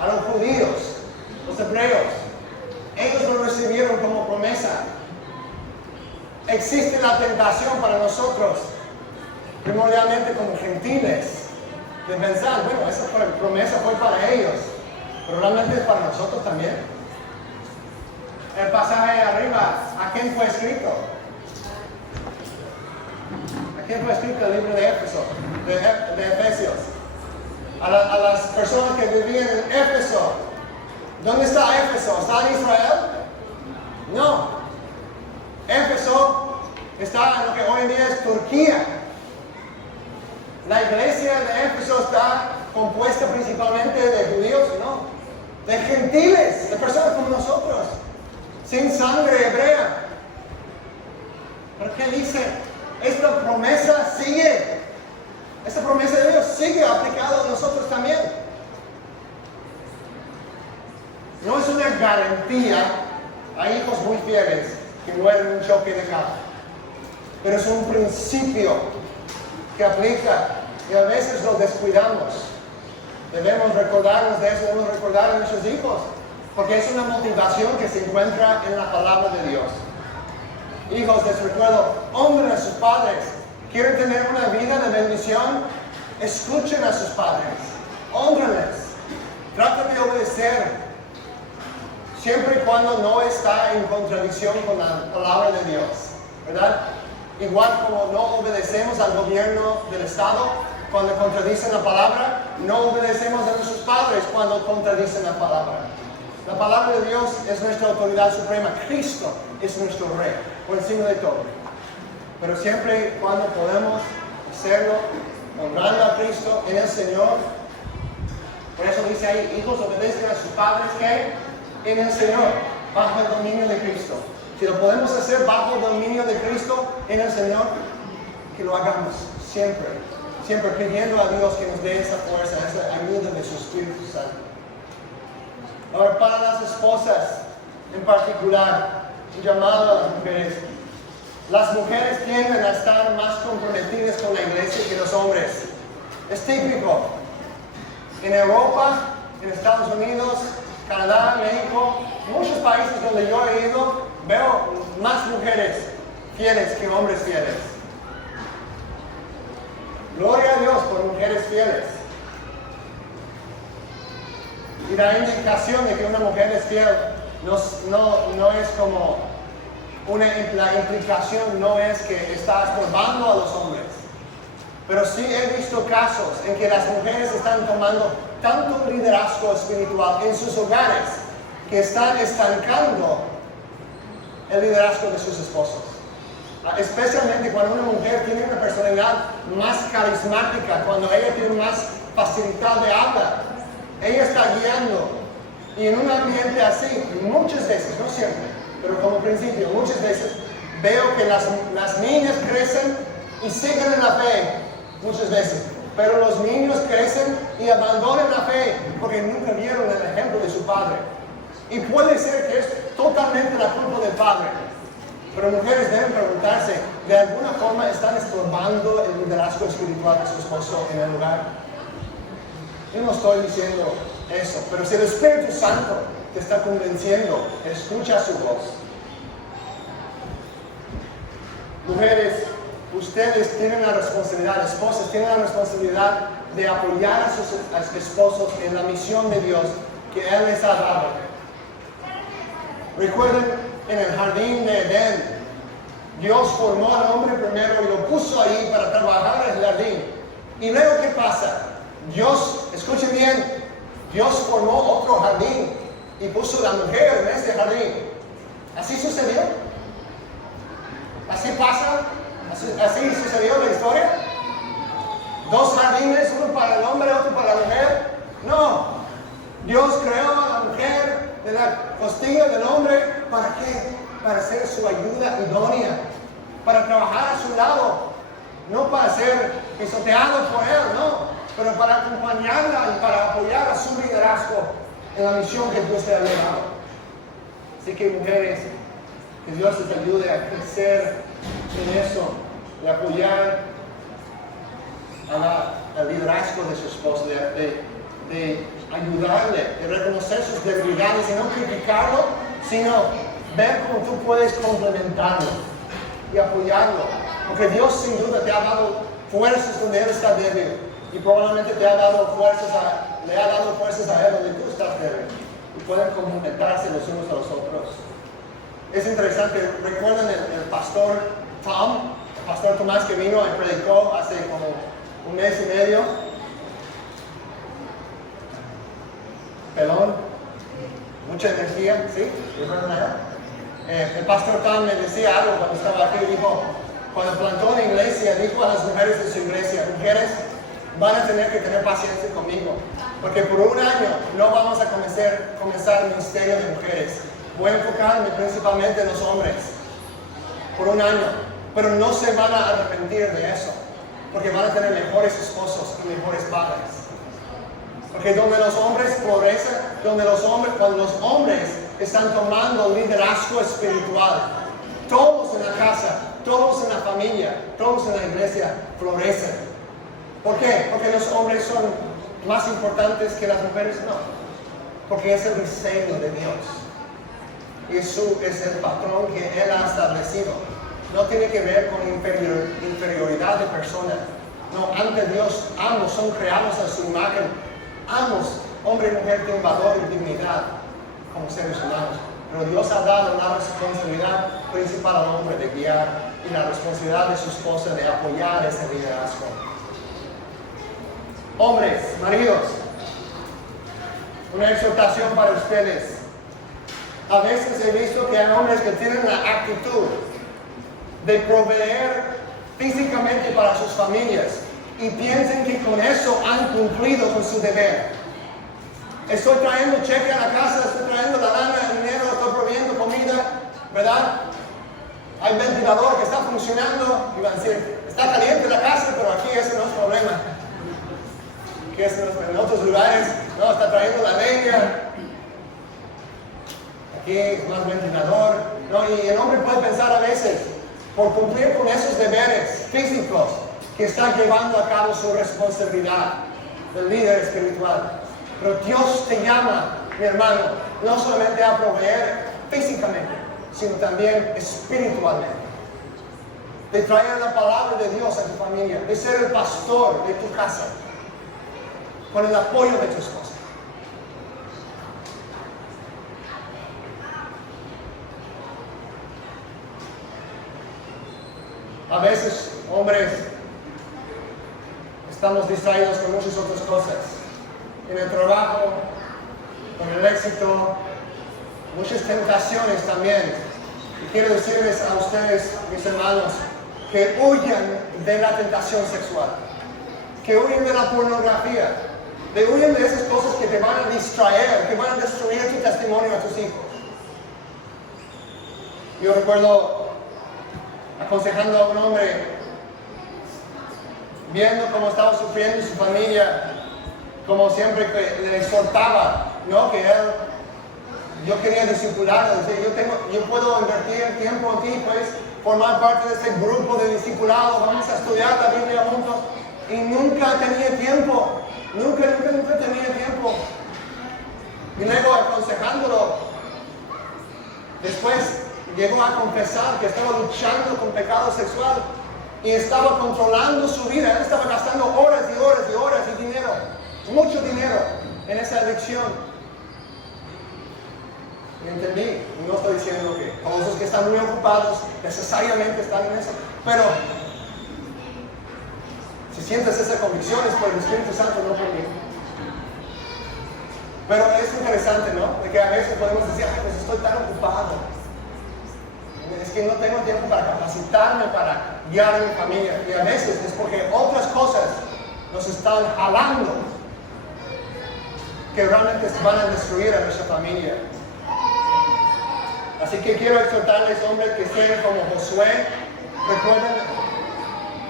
A los judíos, los hebreos. Ellos lo recibieron como promesa. Existe la tentación para nosotros, primordialmente como gentiles, de pensar, bueno, esa promesa fue para ellos, pero realmente es para nosotros también. El pasaje arriba, ¿a quién fue escrito? ¿A quién fue escrito el libro de Éfeso, de Efesios? A las personas que vivían en Éfeso. ¿Dónde está Éfeso? ¿Está en Israel? No. Éfeso está en lo que hoy en día es Turquía. La iglesia de Éfeso está compuesta principalmente de judíos, no, de gentiles, de personas como nosotros, sin sangre hebrea. ¿Pero qué dice? Esta promesa sigue. Esta promesa de Dios sigue aplicada a nosotros también. No es una garantía. Hay hijos muy fieles que mueren en un choque de carro. Pero es un principio que aplica y a veces lo descuidamos. Debemos recordarnos de eso, debemos recordar a nuestros hijos, porque es una motivación que se encuentra en la palabra de Dios. Hijos, les recuerdo, honren a sus padres. ¿Quieren tener una vida de bendición? Escuchen a sus padres, honrenles, traten de obedecer, siempre y cuando no está en contradicción con la palabra de Dios, ¿verdad? Igual como no obedecemos al gobierno del Estado cuando contradicen la palabra, no obedecemos a nuestros padres cuando contradicen la palabra. La palabra de Dios es nuestra autoridad suprema. Cristo es nuestro Rey, por encima de todo. Pero siempre y cuando podemos hacerlo, honrando a Cristo en el Señor. Por eso dice ahí, hijos, obedezcan a sus padres, ¿qué? En el Señor, bajo el dominio de Cristo. Si lo podemos hacer bajo el dominio de Cristo en el Señor, que lo hagamos siempre. Siempre pidiendo a Dios que nos dé esa fuerza, esa ayuda de su Espíritu Santo. Ahora, para las esposas, en particular, un llamado a las mujeres. Las mujeres tienden a estar más comprometidas con la iglesia que los hombres. Es típico. En Europa, en Estados Unidos, Canadá, México, muchos países donde yo he ido, veo más mujeres fieles que hombres fieles. Gloria a Dios por mujeres fieles. Y la indicación de que una mujer es fiel no es como la implicación no es que está estorbando a los hombres. Pero sí he visto casos en que las mujeres están tomando tanto liderazgo espiritual en sus hogares que están estancando el liderazgo de sus esposos. Especialmente cuando una mujer tiene una personalidad más carismática, cuando ella tiene más facilidad de habla, ella está guiando. Y en un ambiente así, muchas veces, no siempre, pero como principio, muchas veces veo que las niñas crecen y siguen en la fe, muchas veces. Pero los niños crecen y abandonan la fe porque nunca vieron el ejemplo de su padre. Y puede ser que es totalmente la culpa del padre. Pero mujeres deben preguntarse, ¿de alguna forma están estorbando el liderazgo espiritual de su esposo en el hogar? Yo no estoy diciendo eso, pero si el Espíritu Santo te está convenciendo, escucha su voz. Mujeres, ustedes tienen la responsabilidad, esposas tienen la responsabilidad de apoyar a sus esposos en la misión de Dios que Él les ha dado. Recuerden, en el jardín de Edén, Dios formó al hombre primero y lo puso ahí para trabajar en el jardín. Y luego, ¿qué pasa? Dios, escuchen bien, Dios formó otro jardín y puso a la mujer en este jardín. ¿Así sucedió? ¿Así pasa? ¿Así sucedió la historia? ¿Dos jardines, uno para el hombre, otro para la mujer? No. Dios creó a la mujer de la costilla del hombre, ¿para qué? Para ser su ayuda idónea, para trabajar a su lado, no para ser pisoteado por él, no, pero para acompañarla y para apoyar a su liderazgo en la misión que Dios le ha dado. Así que mujeres, que Dios les ayude a crecer en eso, de apoyar al liderazgo de su esposo, de ayudarle, de reconocer sus debilidades y no criticarlo, sino ver cómo tú puedes complementarlo y apoyarlo. Porque Dios sin duda te ha dado fuerzas donde Él está débil y probablemente le ha dado fuerzas a Él donde tú estás débil. Y pueden complementarse los unos a los otros. Es interesante, ¿recuerdan el pastor Tom? El pastor Tomás que vino y predicó hace como un mes y medio. Pelón, mucha energía, ¿sí? El pastor Tom me decía algo cuando estaba aquí, dijo, cuando plantó una iglesia, dijo a las mujeres de su iglesia, mujeres, van a tener que tener paciencia conmigo, porque por un año no vamos a comenzar el ministerio de mujeres. Voy a enfocarme principalmente en los hombres, por un año, pero no se van a arrepentir de eso, porque van a tener mejores esposos y mejores padres. Porque donde los hombres florecen, cuando los hombres están tomando liderazgo espiritual, todos en la casa, todos en la familia, todos en la iglesia florecen. ¿Por qué? Porque los hombres son más importantes que las mujeres, no. Porque es el diseño de Dios. Y es el patrón que Él ha establecido. No tiene que ver con inferioridad de persona. No, ante Dios, ambos son creados a su imagen. Ambos, hombre y mujer, tienen valor y dignidad como seres humanos. Pero Dios ha dado la responsabilidad principal al hombre de guiar y la responsabilidad de su esposa de apoyar ese liderazgo. Hombres, maridos, una exhortación para ustedes. A veces he visto que hay hombres que tienen la actitud de proveer físicamente para sus familias y piensan que con eso han cumplido con su deber. Estoy trayendo cheque a la casa, estoy trayendo la lana, el dinero, estoy proveyendo comida, ¿verdad? Hay ventilador que está funcionando y van a decir, está caliente la casa, pero aquí ese no es problema. Aquí en otros lugares, no, está trayendo la leña. aquí es más ventilador, ¿no? Y el hombre puede pensar a veces, por cumplir con esos deberes físicos, que está llevando a cabo su responsabilidad del líder espiritual. Pero Dios te llama, mi hermano, no solamente a proveer físicamente, sino también espiritualmente. De traer la palabra de Dios a tu familia, de ser el pastor de tu casa, con el apoyo de tu esposa. A veces, hombres, estamos distraídos con muchas otras cosas. En el trabajo, con el éxito, muchas tentaciones también. Y quiero decirles a ustedes, mis hermanos, que huyan de la tentación sexual, que huyan de la pornografía, que huyan de esas cosas que te van a distraer, que van a destruir tu testimonio a tus hijos. Yo recuerdo aconsejando a un hombre, viendo cómo estaba sufriendo su familia, como siempre que le exhortaba, ¿no? Que yo quería discipularlo, yo puedo invertir tiempo en ti, pues formar parte de este grupo de discipulados, vamos a estudiar la Biblia juntos, y nunca tenía tiempo, nunca tenía tiempo. Y luego aconsejándolo, después llegó a confesar que estaba luchando con pecado sexual y estaba controlando su vida. Él estaba gastando horas y horas y horas y dinero, mucho dinero en esa adicción. Y entendí, y no estoy diciendo que todos los que están muy ocupados necesariamente están en eso, pero si sientes esa convicción es por el Espíritu Santo, no por mí. Pero es interesante, ¿no? De que a veces podemos decir, ay, pues estoy tan ocupado. Es que no tengo tiempo para capacitarme, para guiar a mi familia. Y a veces es porque otras cosas nos están jalando que realmente van a destruir a nuestra familia. Así que quiero exhortarles, hombres, que sean como Josué.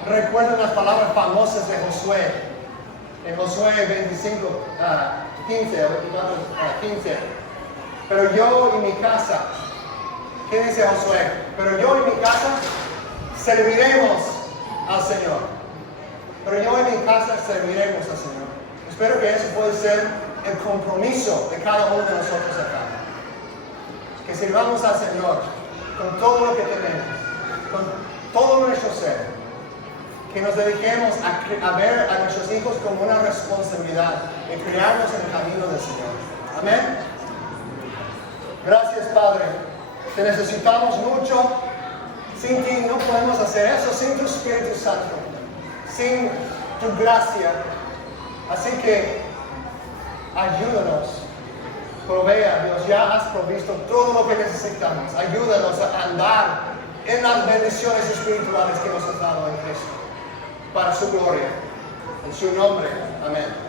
Recuerden las palabras famosas de Josué. En Josué 25, 15, 24, 15. Pero yo y mi casa, ¿qué dice Josué? Pero yo y mi casa serviremos al Señor. Pero yo y mi casa serviremos al Señor. Espero que eso pueda ser el compromiso de cada uno de nosotros acá. Que sirvamos al Señor con todo lo que tenemos, con todo nuestro ser. Que nos dediquemos a ver a nuestros hijos como una responsabilidad de criarnos en el camino del Señor. Amén. Gracias, Padre. Te necesitamos mucho. Sin ti no podemos hacer eso, sin tu Espíritu Santo, sin tu gracia. Así que ayúdanos. Provea, Dios, ya has provisto todo lo que necesitamos. Ayúdanos a andar en las bendiciones espirituales que nos has dado en Cristo, para su gloria. En su nombre. Amén.